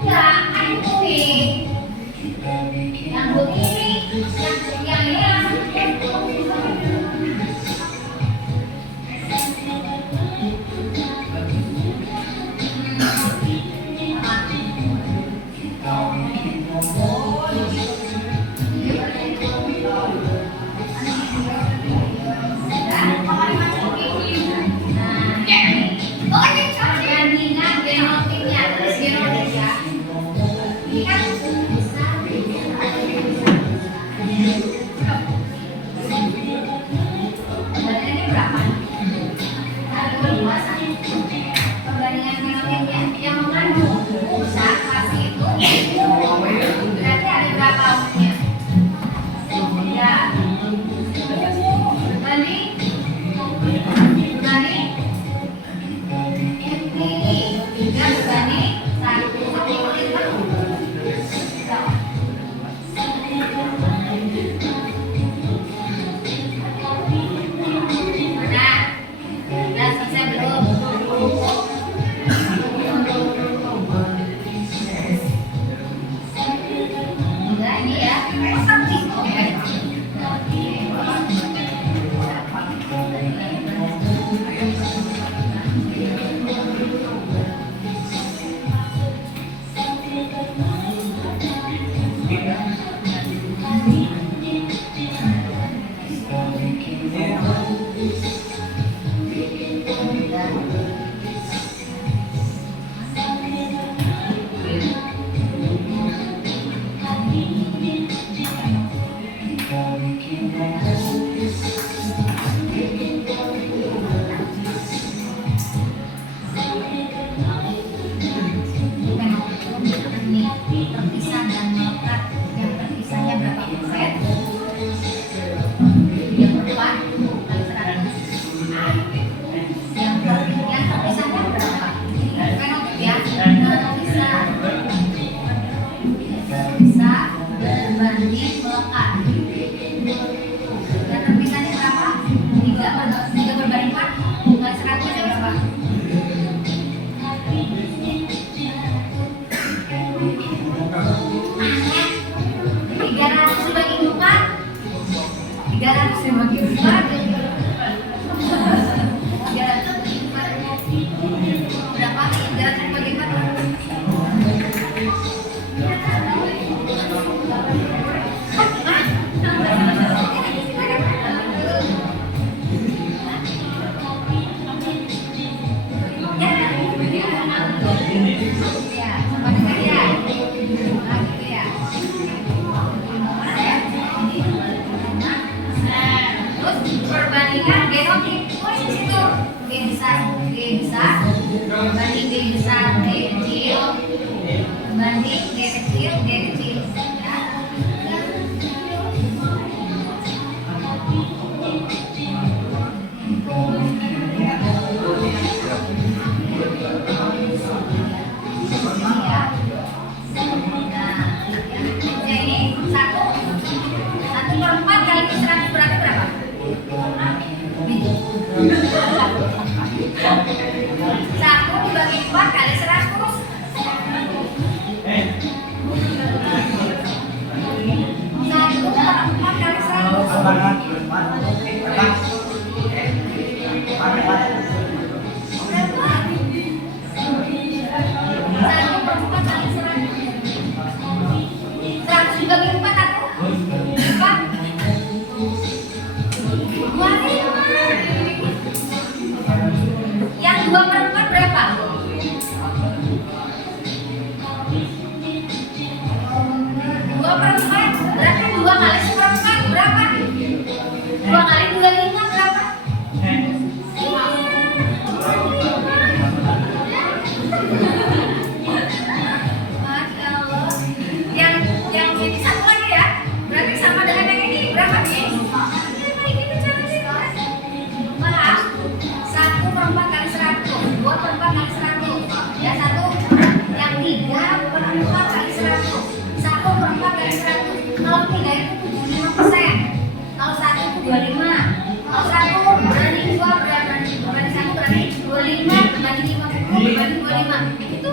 Ya, kan kuning. Yang begini, yang ini langsung. Bandingan genotipnya, terus genotip ya. Ini kan ini berapa? Perbandingan genotipnya yang mengandung besar pasti itu berarti ada berapa umurnya? Ya. Berbanding ini 3 berbanding 1. Udah selesai belum? Ya, sama dengan ya. Nah, gitu ya. Ini 25. Nah, terus perbandingan genotik. Tulis di situ. G besar, banding G besar, G kecil, banding G kecil, ya. Ini 1/4 kali 100 berarti berapa? 1 dibagi 4 kali 100. 1/4 kali 100. Dibagi 4 aku berapa? 25. Yang 2/4 berapa? 2/4 berarti 2 kali 1/4 berapa? 2 kali 25 berapa? Masya Allah. Yang ini satu lagi ya. Berarti sama dengan yang ini berapa nih? Ini caranya. Maaf. 1/4 kali 100, 2/4 kali 100. Ya satu. Yang 3/4 kali 100. 1/4 kali 100. Kalau 3 itu 75%. Kalau 1 itu 25. Kalau 1 berarti 2 berarti 1 berarti 25 berbanding 50 berbanding 25. Itu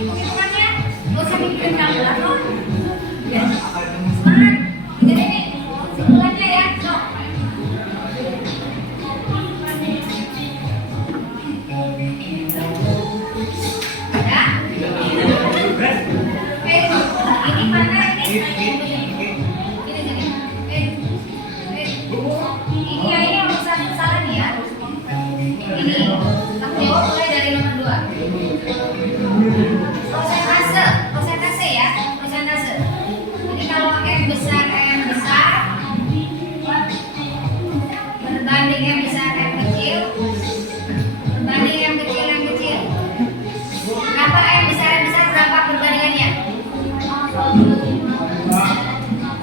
hitungannya. Gak usah mikirin kalkulator loh. Ya. Semangat. Jadi ini simpulannya ya. Sok. Ya. Ini mana ini? Ini. Ini ya ini urusan salah nih ya. Ini. Kamu jawab mulai dari nomor 2. Persentase ya, persentase. Jadi kalau M besar berbanding M besar M kecil, berbanding M kecil. Berapa M besar berapa perbandingannya?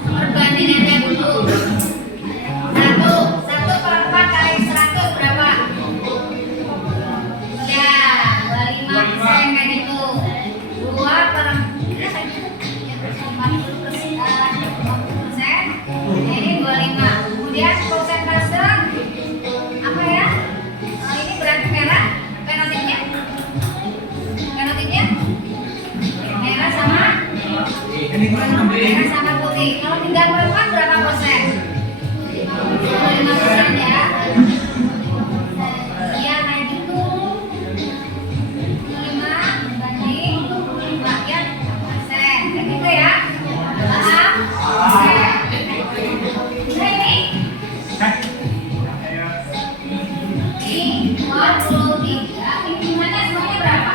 Perbandingannya dulu. 1/4 kali 100 berapa? Ya, 25% kayak gitu. 50%. Ini 25. Kemudian persentase apa ya? Ini berarti merah. Fenotiknya merah sama putih. Kalau 3/4 berapa persen? 5% ya. Iya kayak gitu. 25 banding 25 ya persen. Kayak gitu ya. Paham? Nah ini 23. Hitungannya semuanya berapa?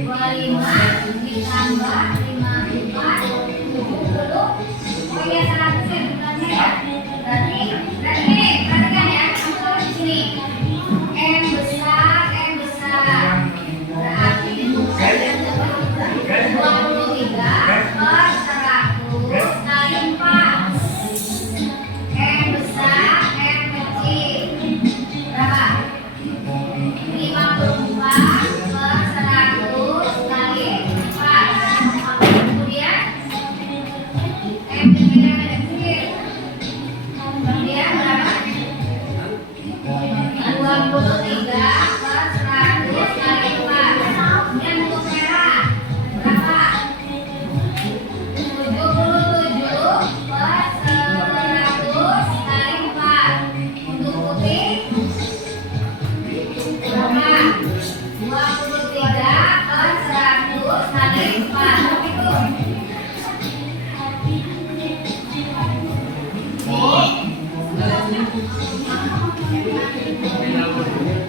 25 ditambah 54 70. Oh iya 100 ya bulannya ya. Berarti ini perhatikan ya. Kamu tulis di sini. M besar. Berarti 23 per 100 kali 4. M besar, M kecil. Berapa? 54 per 100 kali 4. Kemudian M kecil. Kemudian berapa? 23 per 100 kali 4. Kemudian untuk merah berapa? 77 per 100 kali 4. Untuk putih berapa? 23 per 100 kali 4. Itu. Ini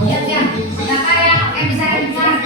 Siap-siap. Siapa yang bisa besar?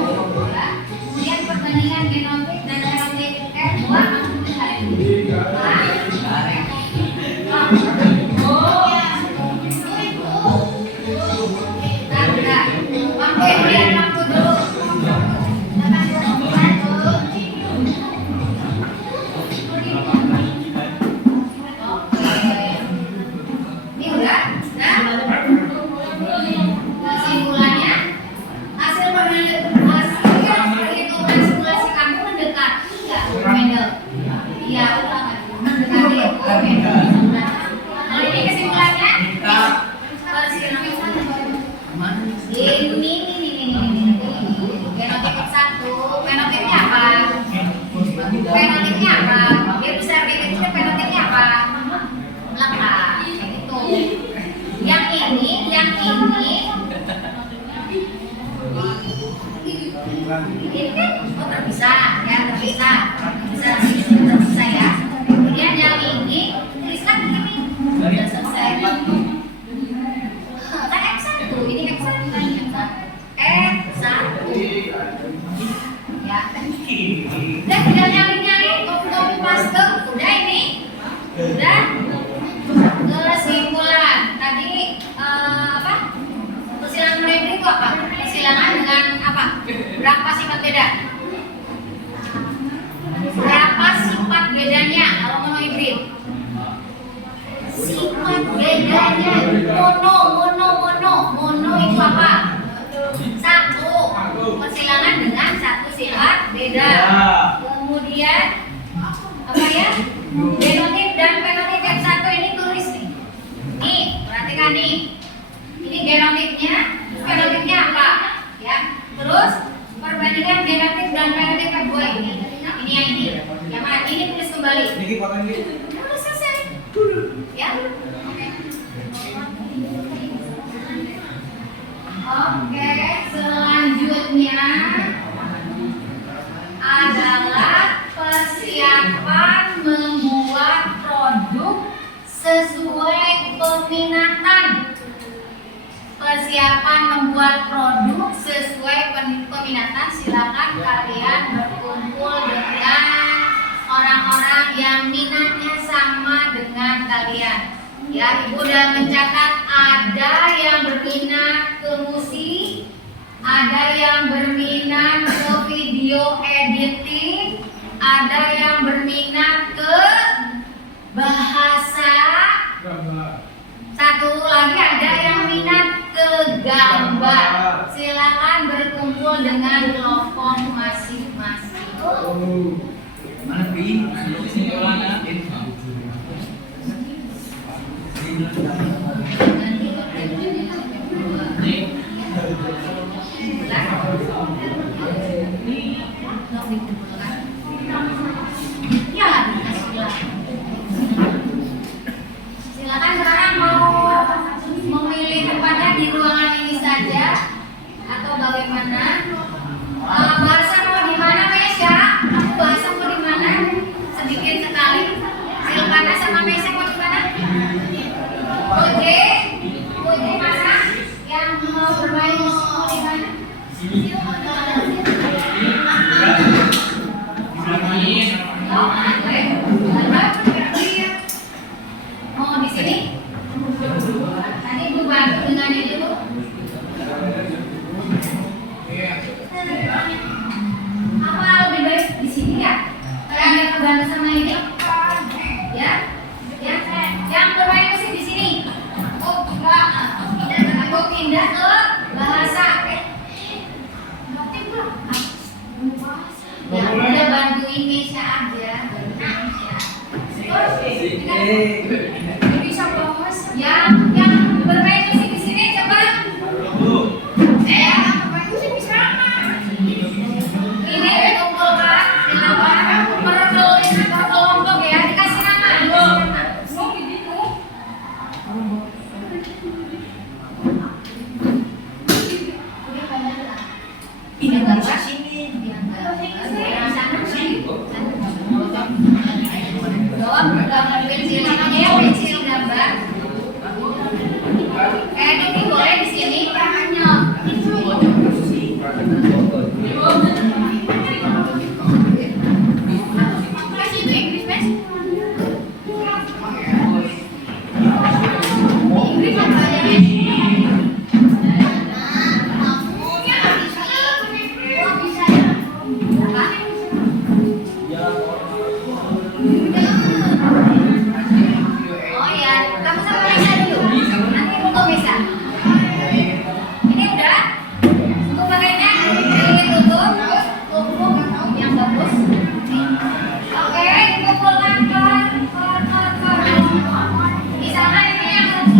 Kemudian perbandingan genotik dan fenotik F2 kesimpulannya hasil perhitungan simulasi kamu mendekati nggak Mendel? Iya, mendekati Mendel. Kalau ini kesimpulannya ini fenotip satu, fenotipnya apa? Fenotipnya apa? Dia besar kayak gitu, fenotipnya apa? Melekat, kayak gitu. Yang ini kan terpisah ya, terpisah ya. Kemudian yang ini tuliskan ini sudah selesai. Kan X1, ini X1 kan X1 ya. Dan tinggal nyalin copy paste, udah ini udah. Kesimpulan tadi apa? Persilangan mereka itu apa? Persilangan dengan apa? Berapa sifat beda? Berapa sifat bedanya kalau monohibrid? Sifat bedanya mono itu apa? Satu. Persilangan dengan satu sifat beda. Kemudian apa ya? Genotip dan fenotip F1 ini tulis nih. Nih, perhatikan nih. Ini genotipnya, fenotipnya apa? Ya. Terus perbandingan genotip dan fenotip F2 ini. Ini yang ini. Yang mana? Ini tulis kembali. Udah selesai. Ya. Oke, selanjutnya adalah persiapan membuat produk sesuai peminatan. Persiapan membuat produk sesuai peminatan, silakan kalian berkumpul dengan orang-orang yang minatnya sama dengan kalian. Ya, Ibu udah mencatat ada yang berminat ke musik, ada yang berminat ke video editing, ada yang berminat ke bahasa, satu lagi ada yang minat ke gambar. Silakan berkumpul dengan kelompok masing-masing. Mana Pi? Kesimpulannya? Silakan sekarang mau memilih tempatnya di ruangan ini saja atau bagaimana? Bahasa mau di mana, Mesya? Bahasa mau di mana? Sedikit sekali. Silvana sama Mesya mau di mana? Oke, mana? Yang mau bermain musik mau di mana? Mau di sini? Tadi Ibu bantu dengan itu. Apa lebih baik di sini ya? Kalian kebantu sama ini? Ya? Ya? Yang bermain musik di sini? Oh, enggak. Aku pindah ke bahasa. Ya, udah bantuin Mesya aja. Bisa fokus. Yang bermain musik di sini coba. Bermain musik di sana. Ini dikumpulkan di lapangan berkelompok ya. Dikasih nama. Ini bisa sini. Pensil namanya ya pensil gambar. Ini boleh di sini tangannya. Kasih itu Inggris mas. Inggris apa ya mas? Oh ya, kamu sama Lisa dulu. Nanti mau bisa. Ini udah. Untuk pakainya ini tutup, yang bagus. Oke, kumpulkan kor. Di sana ini yang harus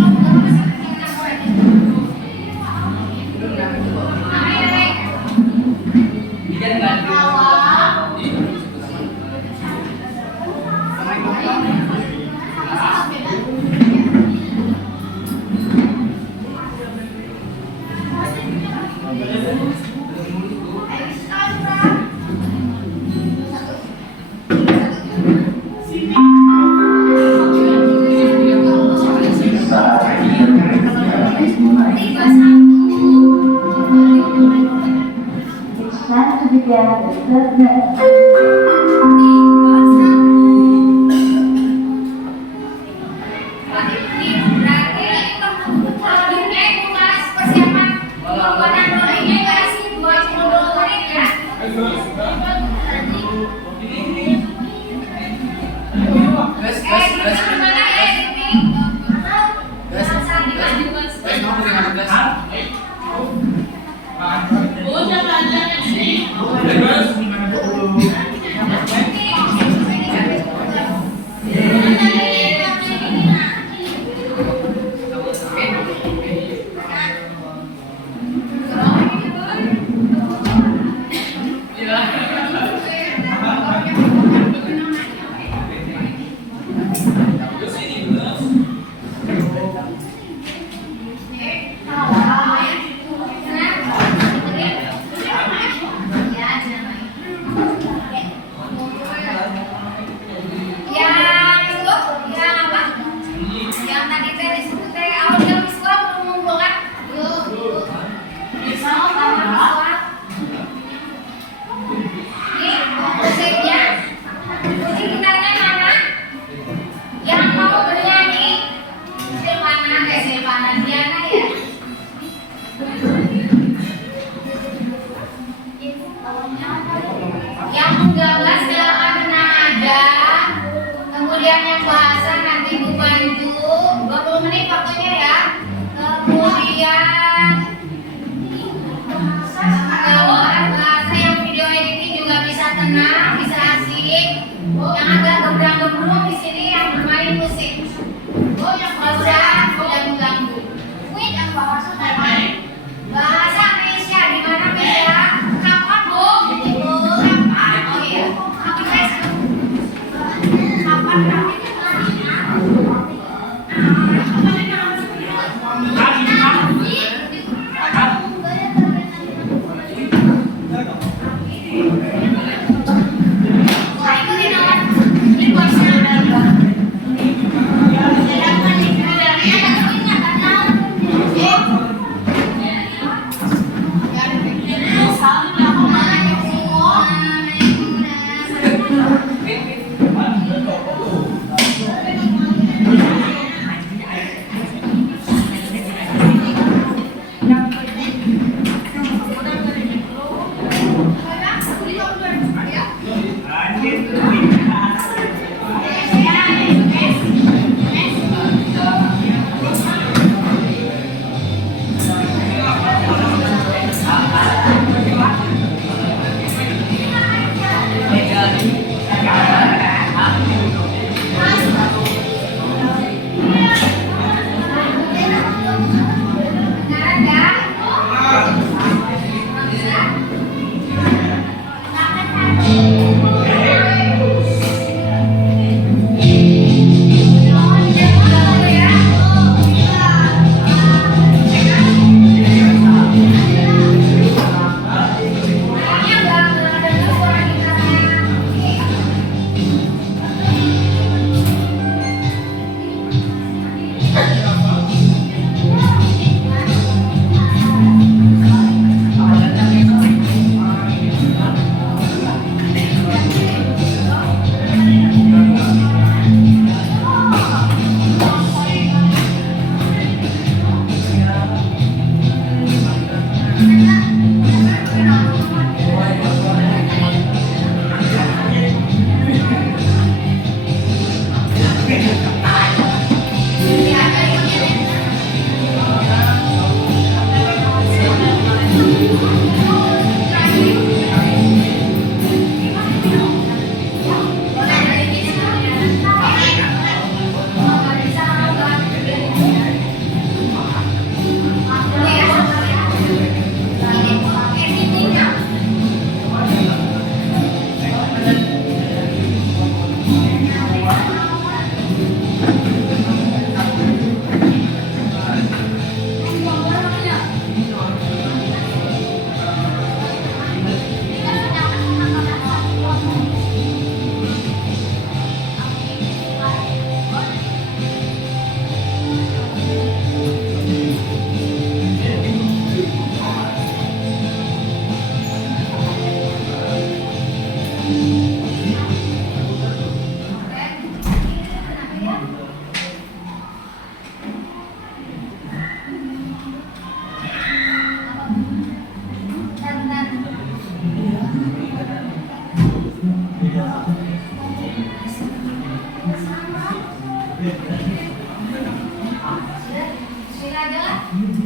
Sila jalan. Itu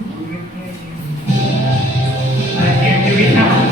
Inggris apa?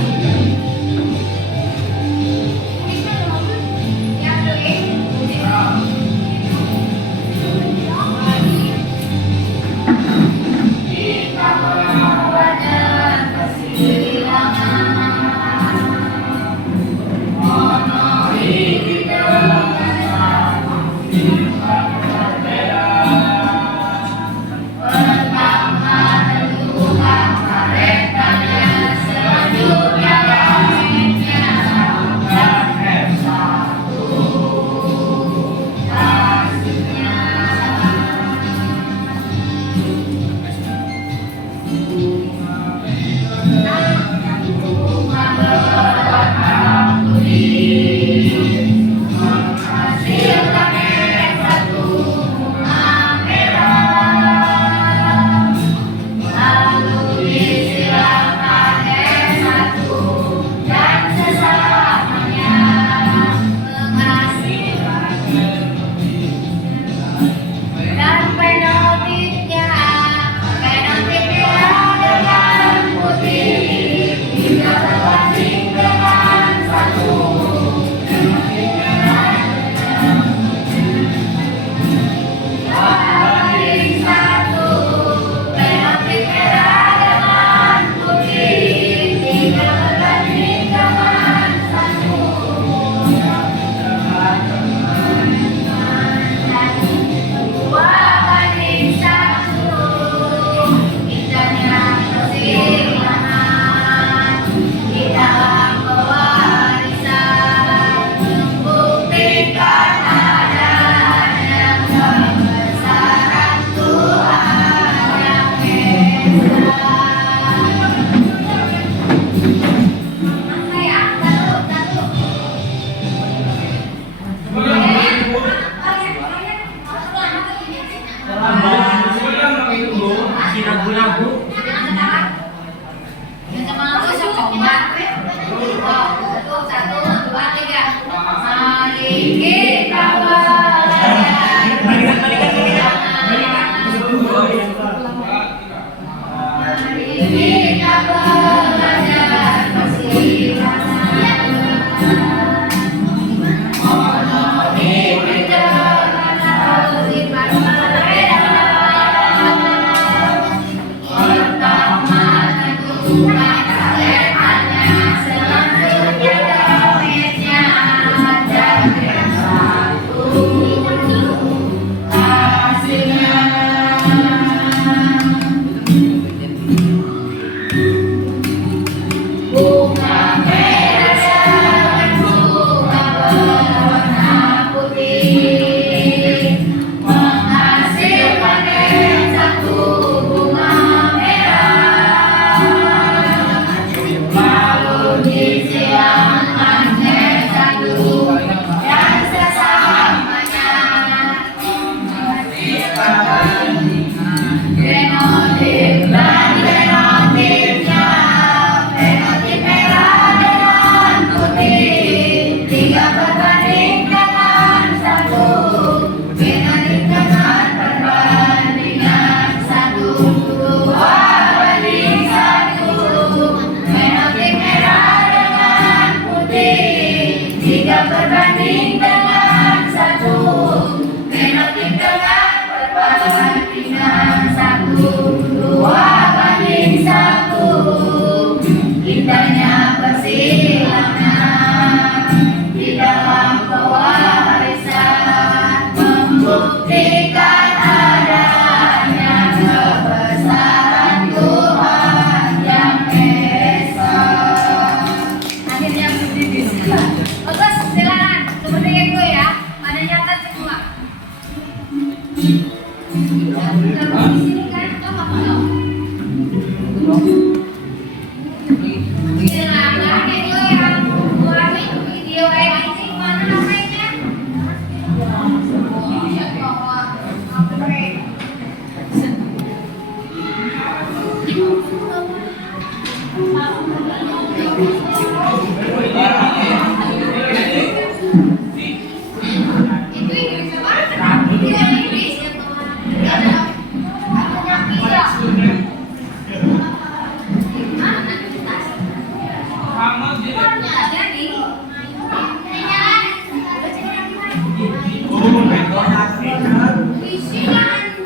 Inggris.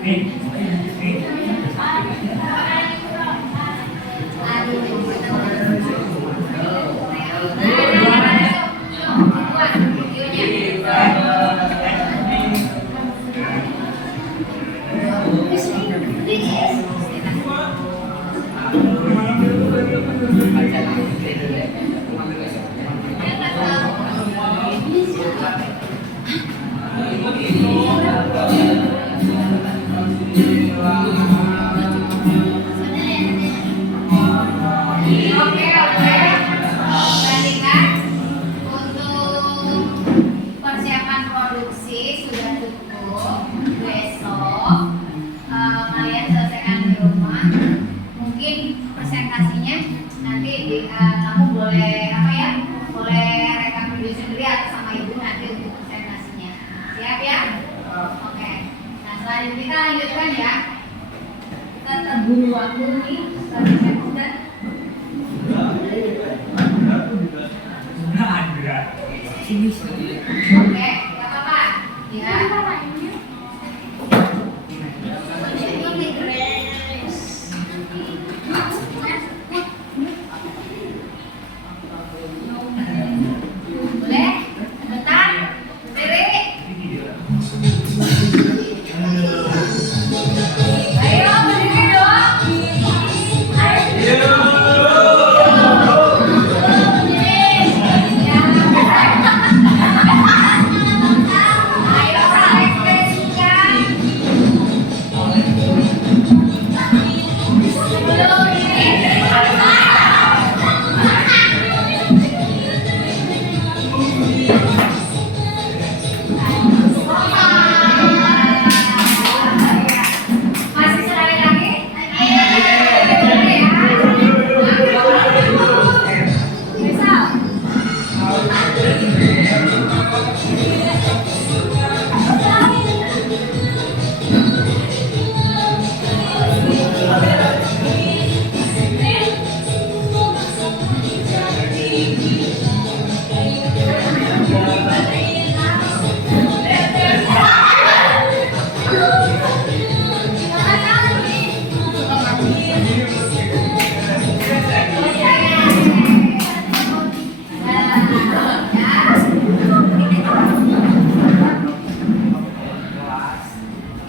Oke, bandingkan untuk persiapan produksi sudah cukup. Besok kalian selesaikan di rumah. Mungkin presentasinya nanti kamu boleh boleh rekam video sendiri atau sama ibu nanti untuk presentasinya. Siap ya? Oke. Nah selanjutnya kita lanjutkan ya. Kita terburu waktu nih. Sudah. Oke, gak apa-apa. Ya. Boleh? Bentar. Berdiri. Ayo, berdiri dong. Ayo, saling ekspresikan. Sebelum ini. Masih sekali lagi? Misal.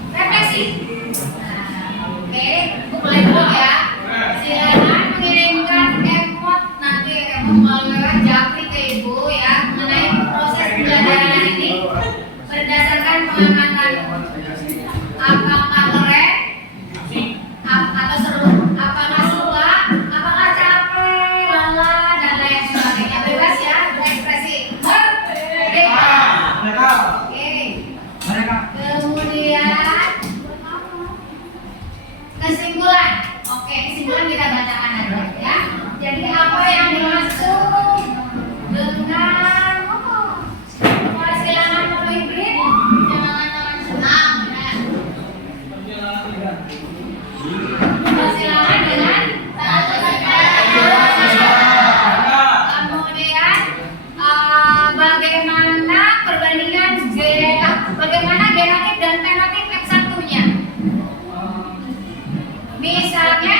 Refleksi. Oke, mulai dulu ya. Silakan mengirimkan emot nanti melalui Japri ke ibu ya mengenai proses pembelajaran ini berdasarkan pengamatan. Apakah keren? Atau seru? Apakah suka? Apakah capek? Lelah dan lain sebagainya. Bebas ya berekspresi. Merdeka. Oke. Kemudian kesimpulan. Oke, kesimpulan kita bacakan aja ya. Jadi apa yang dimaksud dengan persilangan pemimpin? Persilangan dengan kemudian bagaimana perbandingan bagaimana genotik dan fenotip F1-nya? Misalnya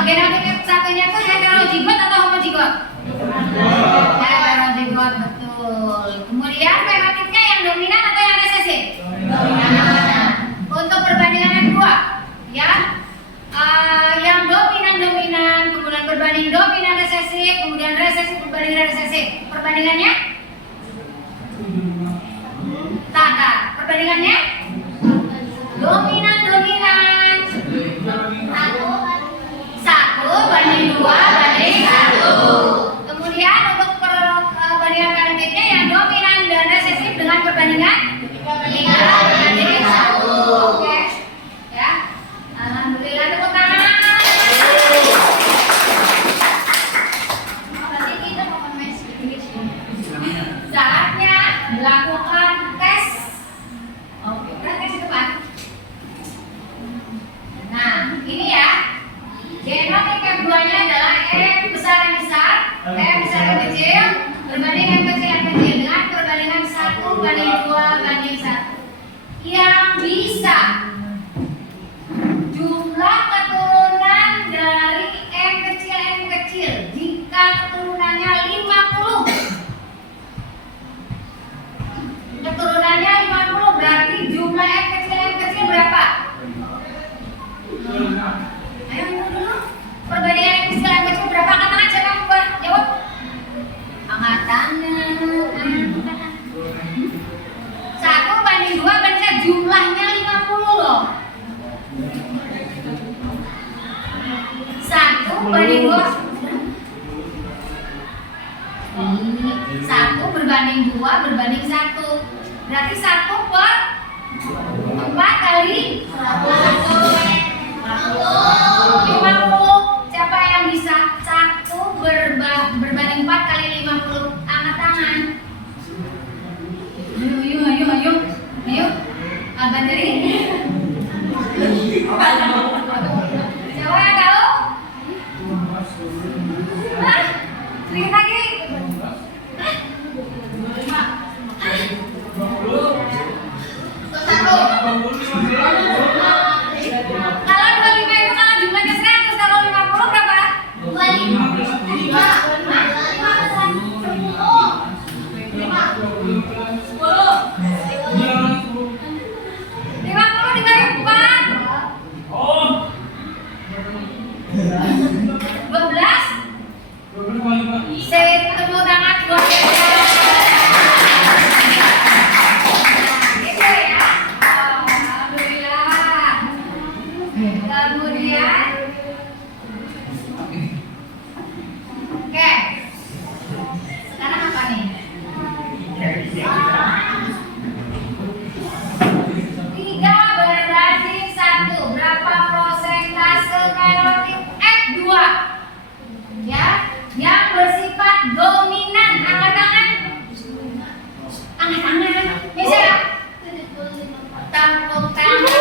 genotik F1-nya itu heterozigot atau homozigot? Heterozigot, betul. Kemudian fenotipnya yang dominan atau yang resesi? Dominan. Untuk perbandingan yang kedua, ya, yang dominan, kemudian berbanding dominan resesi, kemudian resesi berbanding resesi. Perbandingannya? Tak. Perbandingannya? Dominan. Satu banding 2 banding 1. Kemudian untuk perbandingan fenotipnya yang dominan dan resesif dengan perbandingan 3 banding 1. Oke. Ya. Alhamdulillah, tepuk tangan. Saatnya melakukan tes. Oke, tes depan. Nah, ini ya. Genotik F2-nya adalah M besar yang besar, M besar yang kecil, berbanding M kecil yang kecil dengan perbandingan 1 banding 2 banding 1. Yang bisa Satu banding dua. Ini 1 berbanding 2 berbanding 1. Berarti 1 per 4 kali 50. Siapa yang bisa 1 berbanding 4 kali 50? Angkat tangan. Ayo. Abang dari. Siapa yang tahu? Hah? Sedikit lagi. Satu. Kalau 25 itu kalau jumlahnya 100, kalau 50 berapa? 50 dikali 4. 12. Saya tepuk tangan buat gitu ya. Alhamdulillah. Kemudian oke. Sekarang apa nih? 3 berbanding 1. Berapa persentase relatif F2? Ya, yang bersifat dominan. Angkat tangan. Angkat tangan. Bisa? Tepuk tangan.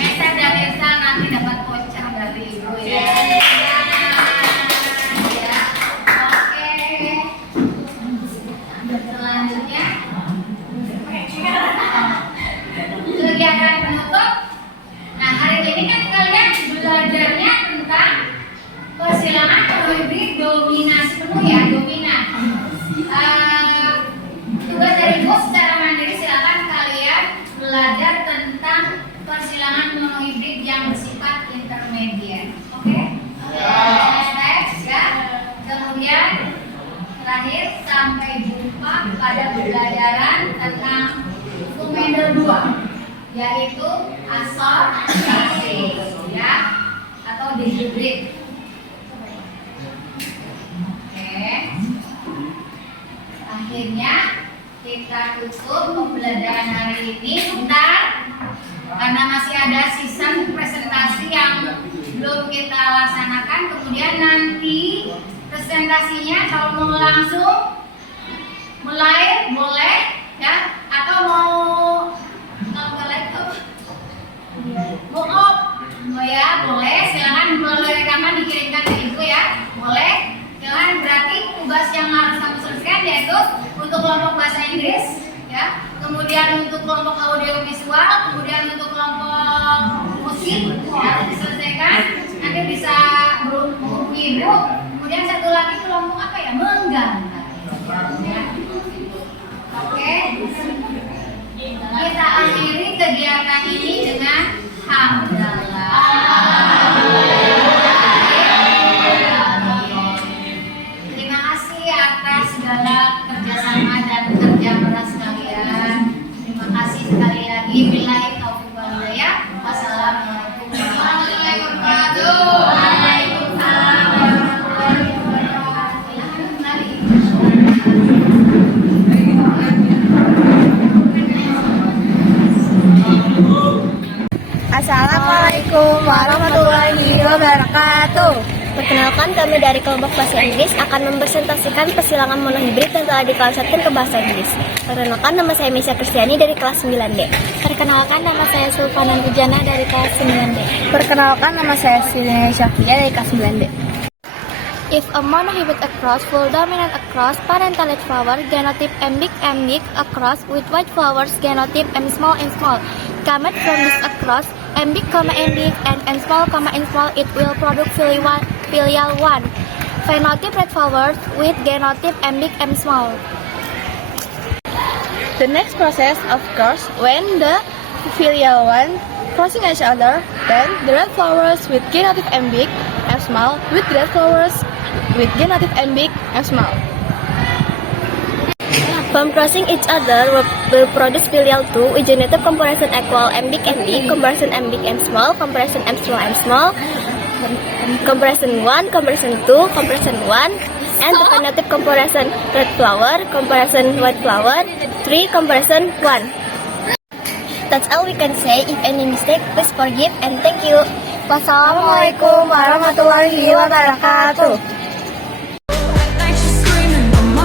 Nesa dan Nesa nanti dapat voucher dari ibu ya. Ya. Oke. Selanjutnya kegiatan penutup. Nah, hari ini kan kalian belajarnya tentang persilangan hibrid dominasi penuh ya, dominan. Tugas dari ibu secara mandiri silakan kalian belajar tentang persilangan monohibrid yang bersifat intermediate. Oke? Next ya. Kemudian terakhir sampai jumpa pada pembelajaran tentang Fumender 2, yaitu asosiasi ya atau dihibrid. Oke. Akhirnya kita tutup pembelajaran hari ini. Bentar, karena masih ada season presentasi yang belum kita laksanakan. Kemudian nanti presentasinya kalau mau langsung mulai boleh ya, atau mau ya boleh, silakan melalui rekaman dikirimkan ke ibu ya, boleh. Jangan berarti tugas yang harus kamu selesaikan yaitu untuk kelompok bahasa Inggris ya, kemudian untuk kelompok audio visual, kemudian untuk kelompok musik harus diselesaikan. Nanti bisa menghubungi ibu. Kemudian satu lagi kelompok apa ya, menggambar ya. Oke, kita akhiri kegiatan ini dengan hamdalah. Terima kasih atas segala kerjasama dan kerja keras kalian. Terima kasih sekali lagi. Billahi taufiq wal hidayah. Wassalamualaikum warahmatullahi wabarakatuh. Waalaikumsalam warahmatullahi wabarakatuh. Assalamualaikum warahmatullahi wabarakatuh. Perkenalkan, kami dari kelompok bahasa Inggris akan mempresentasikan persilangan monohibrid yang telah dikonsepkan ke bahasa Inggris. Perkenalkan, nama saya Misha Kristiani dari kelas 9D. Perkenalkan, nama saya Sulfana Nurjana dari kelas 9D. Perkenalkan, nama saya Silvia Syafia dari kelas 9D. If a monohybrid across, full dominant across, parentalet flower, genotype M big across, with white flowers, genotype M small, comet from this across, M big, and N small, it will produce filial 1. Phenotype red flowers with genotype M big, M small. The next process occurs when the filial 1 crossing each other, then the red flowers with genotype M big, M small, with red flowers with genotype M big, M small. From crossing each other will produce filial 2 with genitive comparison equal m big m big, comparison m big m small, comparison m small, comparison 1, comparison 2, comparison 1, and the phenotype comparison red flower, comparison white flower, 3, comparison 1. That's all we can say. If any mistake, please forgive and thank you. Wassalamualaikum warahmatullahi wabarakatuh. Like she's screaming, I'm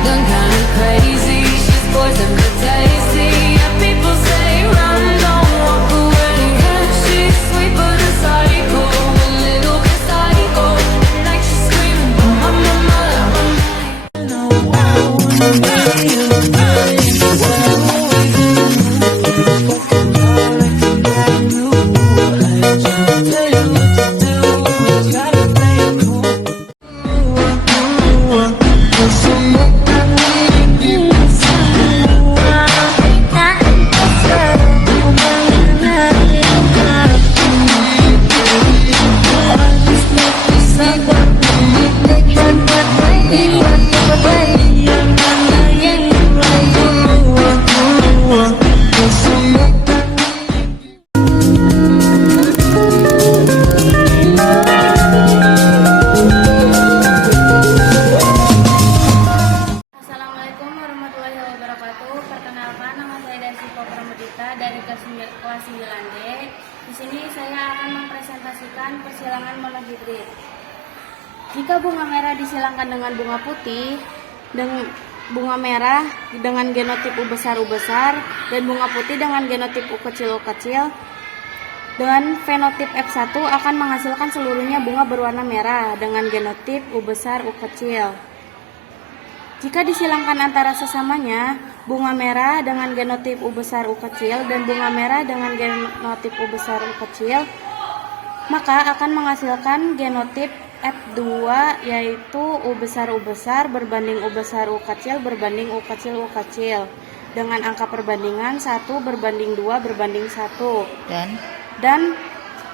gone kinda crazy. She's poison but tasty. Yeah, people say run, don't walk away. She's sweet but a psycho, a little bit psycho. Like she's screaming, I'm Assalamualaikum warahmatullahi wabarakatuh. Perkenalkan, nama saya Dasipo Pramudita dari kelas 9D. Di sini saya akan mempresentasikan persilangan monohibrid. Jika bunga merah disilangkan dengan bunga putih, bunga merah dengan genotip U besar dan bunga putih dengan genotip U kecil, dengan fenotip F1 akan menghasilkan seluruhnya bunga berwarna merah dengan genotip U besar U kecil. Jika disilangkan antara sesamanya, bunga merah dengan genotip U besar U kecil dan bunga merah dengan genotip U besar U kecil, maka akan menghasilkan genotip F2, yaitu U besar berbanding U besar U kecil berbanding U kecil dengan angka perbandingan 1 berbanding 2 berbanding 1. Dan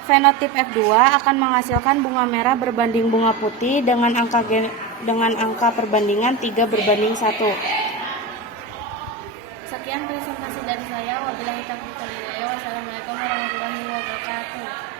fenotip F2 akan menghasilkan bunga merah berbanding bunga putih dengan angka perbandingan 3 berbanding 1. Sekian presentasi dari saya. Wabillahi taufiq wal hidayah. Wassalamualaikum warahmatullahi wabarakatuh.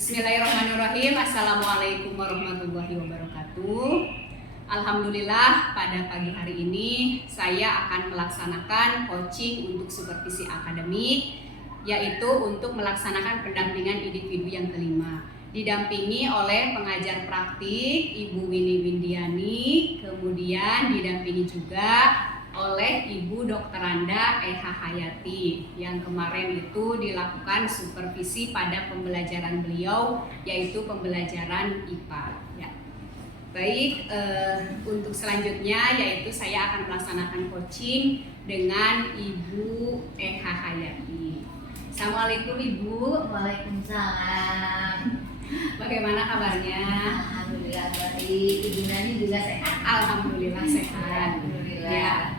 Bismillahirrahmanirrahim. Assalamualaikum warahmatullahi wabarakatuh. Alhamdulillah, pada pagi hari ini saya akan melaksanakan coaching untuk supervisi akademik, yaitu untuk melaksanakan pendampingan individu yang kelima. didampingi oleh pengajar praktik Ibu Winnie Windiani, kemudian didampingi juga oleh Ibu Dr. Anda EH Hayati yang kemarin itu dilakukan supervisi pada pembelajaran beliau, yaitu pembelajaran IPA ya. Baik, untuk selanjutnya yaitu saya akan melaksanakan coaching dengan Ibu EH Hayati. Assalamualaikum Ibu. Waalaikumsalam. Bagaimana kabarnya? Alhamdulillah baik. Ibu Nani juga sehat. Alhamdulillah sehat. Alhamdulillah. Ya,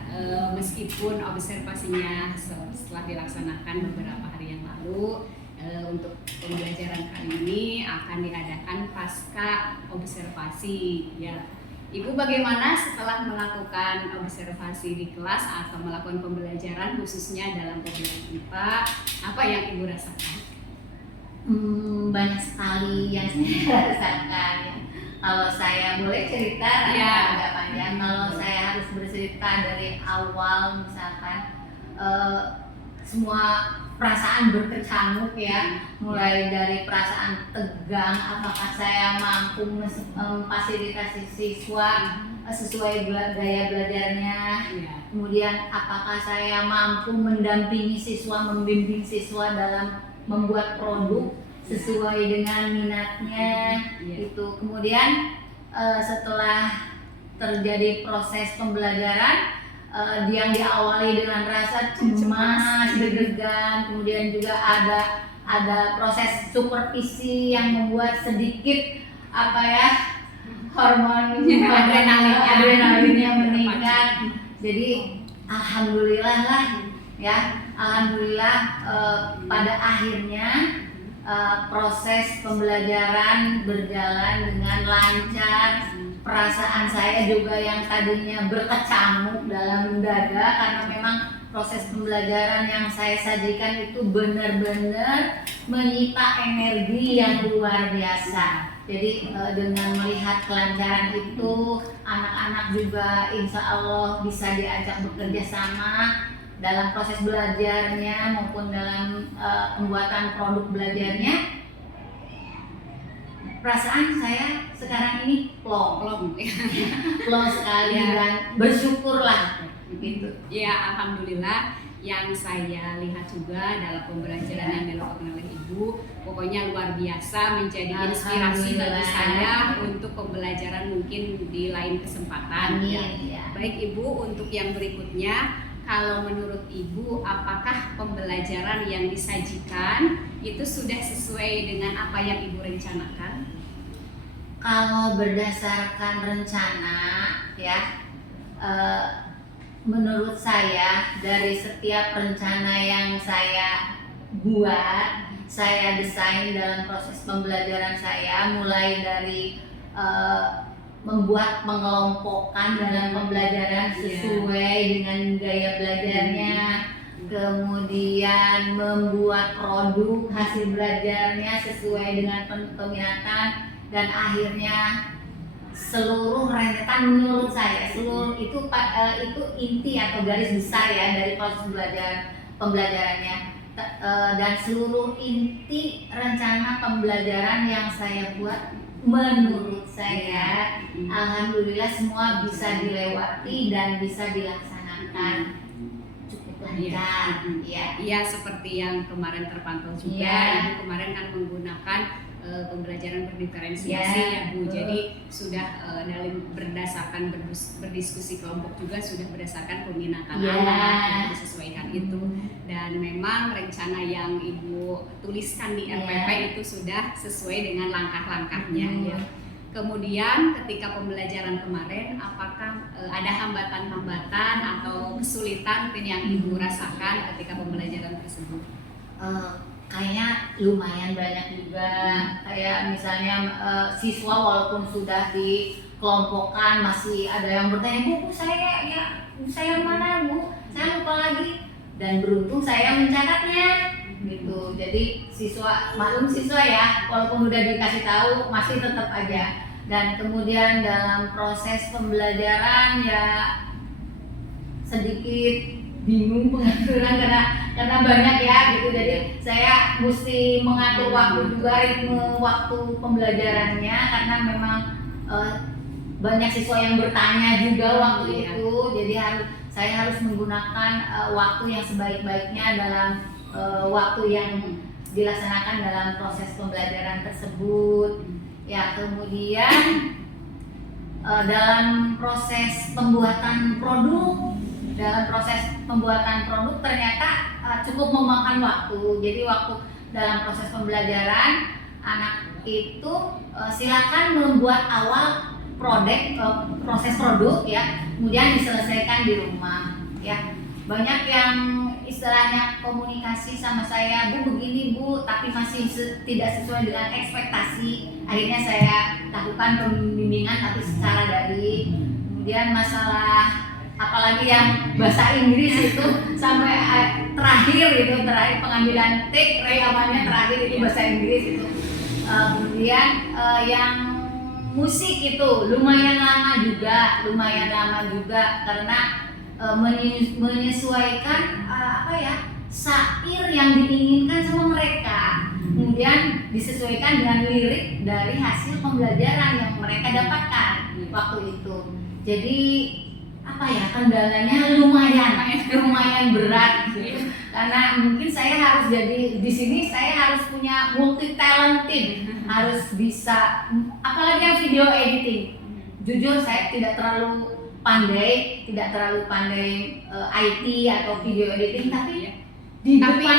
meskipun observasinya setelah dilaksanakan beberapa hari yang lalu, untuk pembelajaran kali ini akan diadakan pasca observasi ya. Ibu bagaimana setelah melakukan observasi di kelas atau melakukan pembelajaran khususnya dalam pembelajaran IPA, apa yang Ibu rasakan? Banyak sekali yang saya rasakan ya. Kalau saya boleh cerita Ya. agak panjang. Kalau saya harus bercerita dari awal misalkan semua perasaan berkecamuk ya, mulai dari perasaan tegang, apakah saya mampu memfasilitasi siswa sesuai gaya belajarnya, Ya. kemudian apakah saya mampu mendampingi siswa, membimbing siswa dalam membuat produk sesuai dengan minatnya. Iya. Itu kemudian setelah terjadi proses pembelajaran yang diawali dengan rasa cemas, deg-degan, kemudian juga ada proses supervisi yang membuat sedikit hormon adrenalinnya meningkat. Jadi alhamdulillah lah ya, alhamdulillah pada akhirnya proses pembelajaran berjalan dengan lancar. Perasaan saya juga yang tadinya berkecamuk dalam dada karena memang proses pembelajaran yang saya sajikan itu benar-benar menyita energi yang luar biasa. Jadi dengan melihat kelancaran itu, anak-anak juga insya Allah bisa diajak bekerja sama dalam proses belajarnya maupun dalam pembuatan produk belajarnya. Perasaan saya sekarang ini plong sekali Ya. dan bersyukurlah gitu. Ya, alhamdulillah yang saya lihat juga dalam pembelajaran yang dilakukan oleh Ibu, pokoknya luar biasa, menjadi inspirasi bagi Alhamdulillah. saya untuk pembelajaran mungkin di lain kesempatan. Amin, Ya. ya. Baik Ibu, untuk yang berikutnya, kalau menurut Ibu, apakah pembelajaran yang disajikan itu sudah sesuai dengan apa yang Ibu rencanakan? Kalau berdasarkan rencana ya, menurut saya dari setiap rencana yang saya buat, saya desain dalam proses pembelajaran saya, mulai dari membuat pengelompokan dalam pembelajaran sesuai dengan gaya belajarnya, kemudian membuat produk hasil belajarnya sesuai dengan peminatan, dan akhirnya seluruh rentetan menurut saya itu inti atau garis besar ya dari proses pembelajarannya. Dan seluruh inti rencana pembelajaran yang saya buat menurut saya alhamdulillah semua bisa dilewati dan bisa dilaksanakan cukup lancar. Iya, seperti yang kemarin terpantau juga, Ibu kemarin kan menggunakan pembelajaran berdiferensiasi ya Bu. Jadi sudah dalam berdasarkan berdiskusi kelompok juga sudah berdasarkan peminatan anak, disesuaikan itu. Dan memang rencana yang Ibu tuliskan di RPP itu sudah sesuai dengan langkah-langkahnya ya. Kemudian ketika pembelajaran kemarin, apakah ada hambatan-hambatan atau kesulitan yang Ibu rasakan ketika pembelajaran tersebut? Kayaknya lumayan banyak juga. Kayak misalnya siswa walaupun sudah dikelompokkan masih ada yang bertanya, Bu saya mana Bu? Saya lupa lagi. Dan beruntung saya mencatatnya gitu. Jadi maklum siswa ya, walaupun udah dikasih tahu masih tetap aja. Dan kemudian dalam proses pembelajaran ya sedikit bingung pengaturan karena banyak ya gitu. Jadi saya mesti mengatur waktu juga, ritme waktu pembelajarannya karena memang banyak siswa yang bertanya juga waktu itu. Jadi saya harus menggunakan waktu yang sebaik-baiknya dalam waktu yang dilaksanakan dalam proses pembelajaran tersebut. Ya, kemudian dalam proses pembuatan produk ternyata cukup memakan waktu. Jadi waktu dalam proses pembelajaran anak itu silakan membuat awal proses produk ya, kemudian diselesaikan di rumah ya. Banyak yang istilahnya komunikasi sama saya, Bu begini Bu, tapi masih tidak sesuai dengan ekspektasi. Akhirnya saya lakukan pembimbingan tapi secara daring. Kemudian masalah apalagi yang bahasa Inggris itu sampai terakhir pengambilan take rekamannya terakhir itu bahasa Inggris itu. Kemudian yang musik itu lumayan lama juga karena menyesuaikan syair yang diinginkan sama mereka, kemudian disesuaikan dengan lirik dari hasil pembelajaran yang mereka dapatkan waktu itu. Jadi kendalanya lumayan berat gitu. Karena mungkin saya harus di sini saya harus punya multi talented, harus bisa apalagi yang video editing. Jujur saya tidak terlalu pandai IT atau video editing, tapi di depan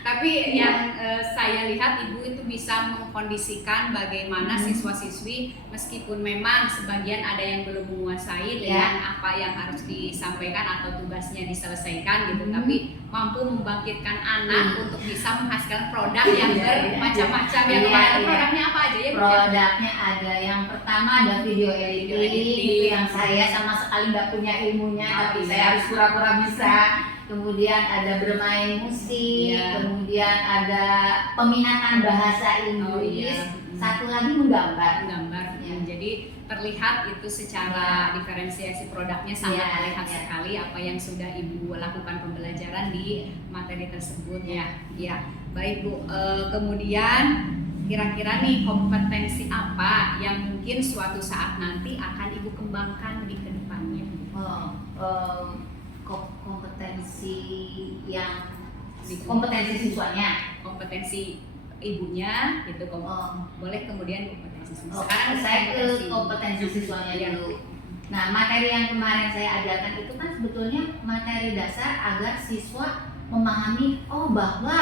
Tapi yang saya lihat Ibu itu bisa mengkondisikan bagaimana siswa-siswi meskipun memang sebagian ada yang belum menguasai dengan apa yang harus disampaikan atau tugasnya diselesaikan gitu, tapi mampu membangkitkan anak untuk bisa menghasilkan produk yang bermacam-macam. Produknya apa aja ya? Produknya ada yang pertama ada video editing, yang saya sama sekali nggak punya ilmunya, tapi saya harus pura-pura bisa. Kemudian ada bermain musik, kemudian ada peminatan bahasa Inggris, satu lagi menggambar. Jadi terlihat itu secara diferensiasi produknya sangat terlihat sekali apa yang sudah Ibu lakukan pembelajaran di materi tersebut ya. Baik Bu, kemudian kira-kira nih kompetensi apa yang mungkin suatu saat nanti akan Ibu kembangkan di kedepannya? Kompetensi siswanya, kompetensi ibunya gitu, boleh kemudian kompetensi siswa. Sekarang saya ke kompetensi siswanya dulu. Nah, materi yang kemarin saya ajarkan itu kan sebetulnya materi dasar agar siswa memahami bahwa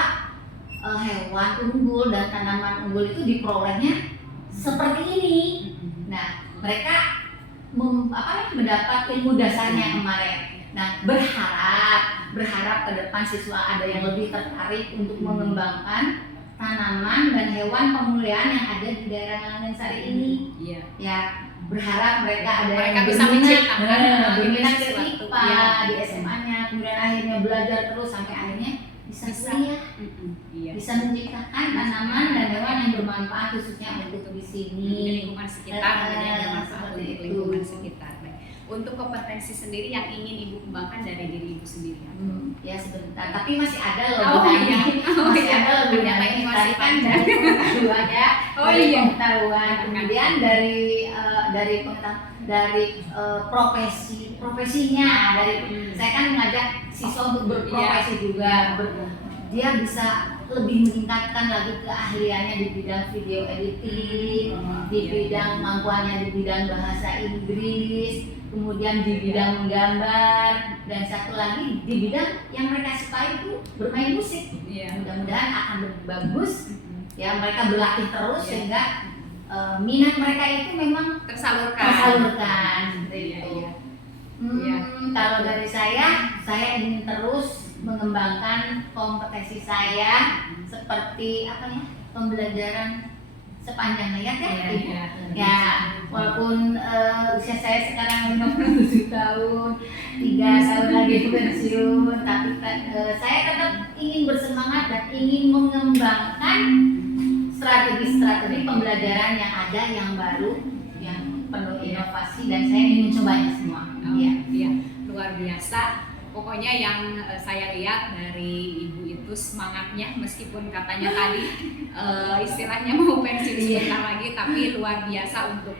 hewan unggul dan tanaman unggul itu diperolehnya seperti ini. Nah, mereka mendapat ilmu dasarnya kemarin. Nah, berharap ke depan siswa ada yang lebih tertarik untuk mengembangkan tanaman dan hewan pemulihan yang ada di daerah Langgeng ini. Ya, berharap mereka bisa menciptakan berminat ke IPA di SMA-nya, kemudian akhirnya belajar terus sampai akhirnya bisa kuliah, bisa menciptakan tanaman dan hewan yang bermanfaat khususnya untuk di sini, lingkungan sekitar, yang bermanfaat untuk lingkungan sekitar. Untuk kompetensi sendiri yang ingin Ibu kembangkan dari diri Ibu sendiri? Ya sebentar, tapi masih ada loh masih ada loh ini masih panjang. Pengetahuan, kemudian dari profesinya, saya kan mengajak siswa untuk berprofesi juga, dia bisa lebih meningkatkan lagi keahliannya di bidang video editing, di bidang kemampuannya di bidang bahasa Inggris, kemudian di bidang menggambar, dan satu lagi di bidang yang mereka sukai itu bermain musik. Mudah-mudahan akan lebih bagus ya, mereka berlatih terus sehingga minat mereka itu memang tersalurkan seperti itu. Kalau dari saya ingin terus mengembangkan kompetensi saya seperti pembelajaran sepanjang hayat ya. Walaupun usia saya sekarang 57 tahun, 3 tahun lagi pensiun, tapi saya tetap ingin bersemangat dan ingin mengembangkan strategi-strategi pembelajaran yang ada, yang baru, yang penuh inovasi, dan saya ingin mencobanya semua. Luar biasa. pokoknya yang saya lihat dari Ibu itu semangatnya, meskipun katanya tadi istilahnya mau pensiun sebentar lagi, tapi luar biasa untuk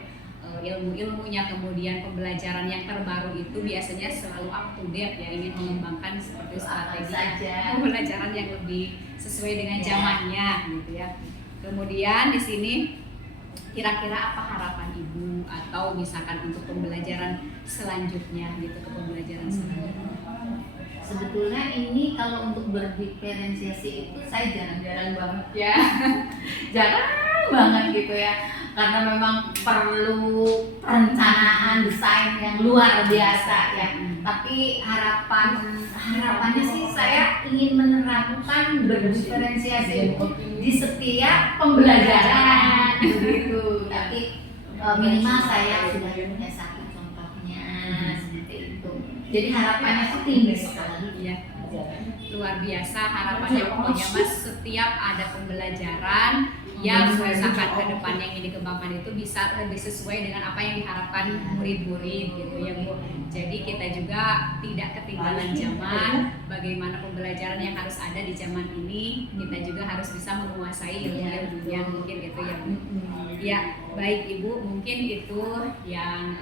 ilmu-ilmunya, kemudian pembelajaran yang terbaru itu biasanya selalu up to date ya, ingin mengembangkan seperti strategi pembelajaran yang lebih sesuai dengan zamannya gitu ya. Kemudian di sini kira-kira apa harapan Ibu atau misalkan untuk pembelajaran selanjutnya gitu, ke pembelajaran selanjutnya? Sebetulnya ini kalau untuk berdiferensiasi itu saya jarang-jarang banget ya. Jarang banget gitu ya, karena memang perlu perencanaan desain yang luar biasa ya. Tapi harapannya sih saya ingin menerapkan berdiferensiasi di setiap pembelajaran begitu. Tapi minimal saya sudah punya satu contohnya seperti itu. Jadi harapannya itu tinggi sekali. Iya, luar biasa harapannya, pokoknya Mas setiap ada pembelajaran yang misalkan ke depan yang ingin dikembangkan itu bisa lebih sesuai dengan apa yang diharapkan murid-murid gitu ya Bu. Jadi kita juga tidak ketinggalan zaman, bagaimana pembelajaran yang harus ada di zaman ini, kita juga harus bisa menguasai ilmu-ilmunya mungkin gitu ya Bu. Ya, baik Ibu, mungkin itu yang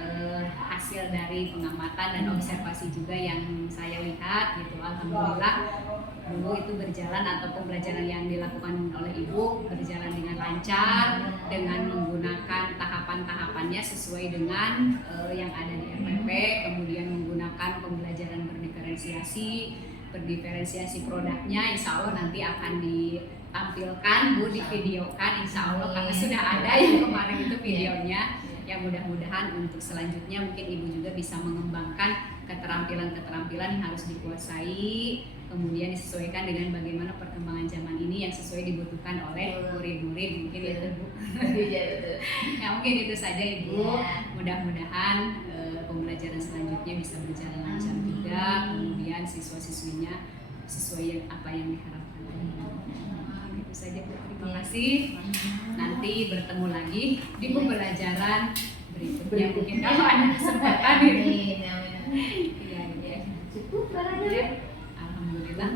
hasil dari pengamatan dan observasi juga yang saya lihat gitu. Alhamdulillah dulu itu berjalan atau pembelajaran yang dilakukan oleh Ibu berjalan dengan lancar, dengan menggunakan tahapan-tahapannya sesuai dengan yang ada di FPP, kemudian menggunakan pembelajaran berdiferensiasi produknya, insya Allah nanti akan ditampilkan Bu, divideokan insya Allah, karena sudah ada yang kemarin itu videonya. Ya mudah-mudahan untuk selanjutnya mungkin Ibu juga bisa mengembangkan keterampilan-keterampilan yang harus dikuasai, kemudian disesuaikan dengan bagaimana perkembangan zaman ini yang sesuai dibutuhkan oleh murid-murid mungkin ya Bu. Ya mungkin itu saja Ibu. Mudah-mudahan pembelajaran selanjutnya bisa berjalan lancar juga, kemudian siswa-siswinya sesuai apa yang diharapkan. Itu saja Bu. Terima kasih. Nanti bertemu lagi di pembelajaran berikutnya mungkin kalau ada kesempatan ini. Iya. Cukup barangnya. Alhamdulillah.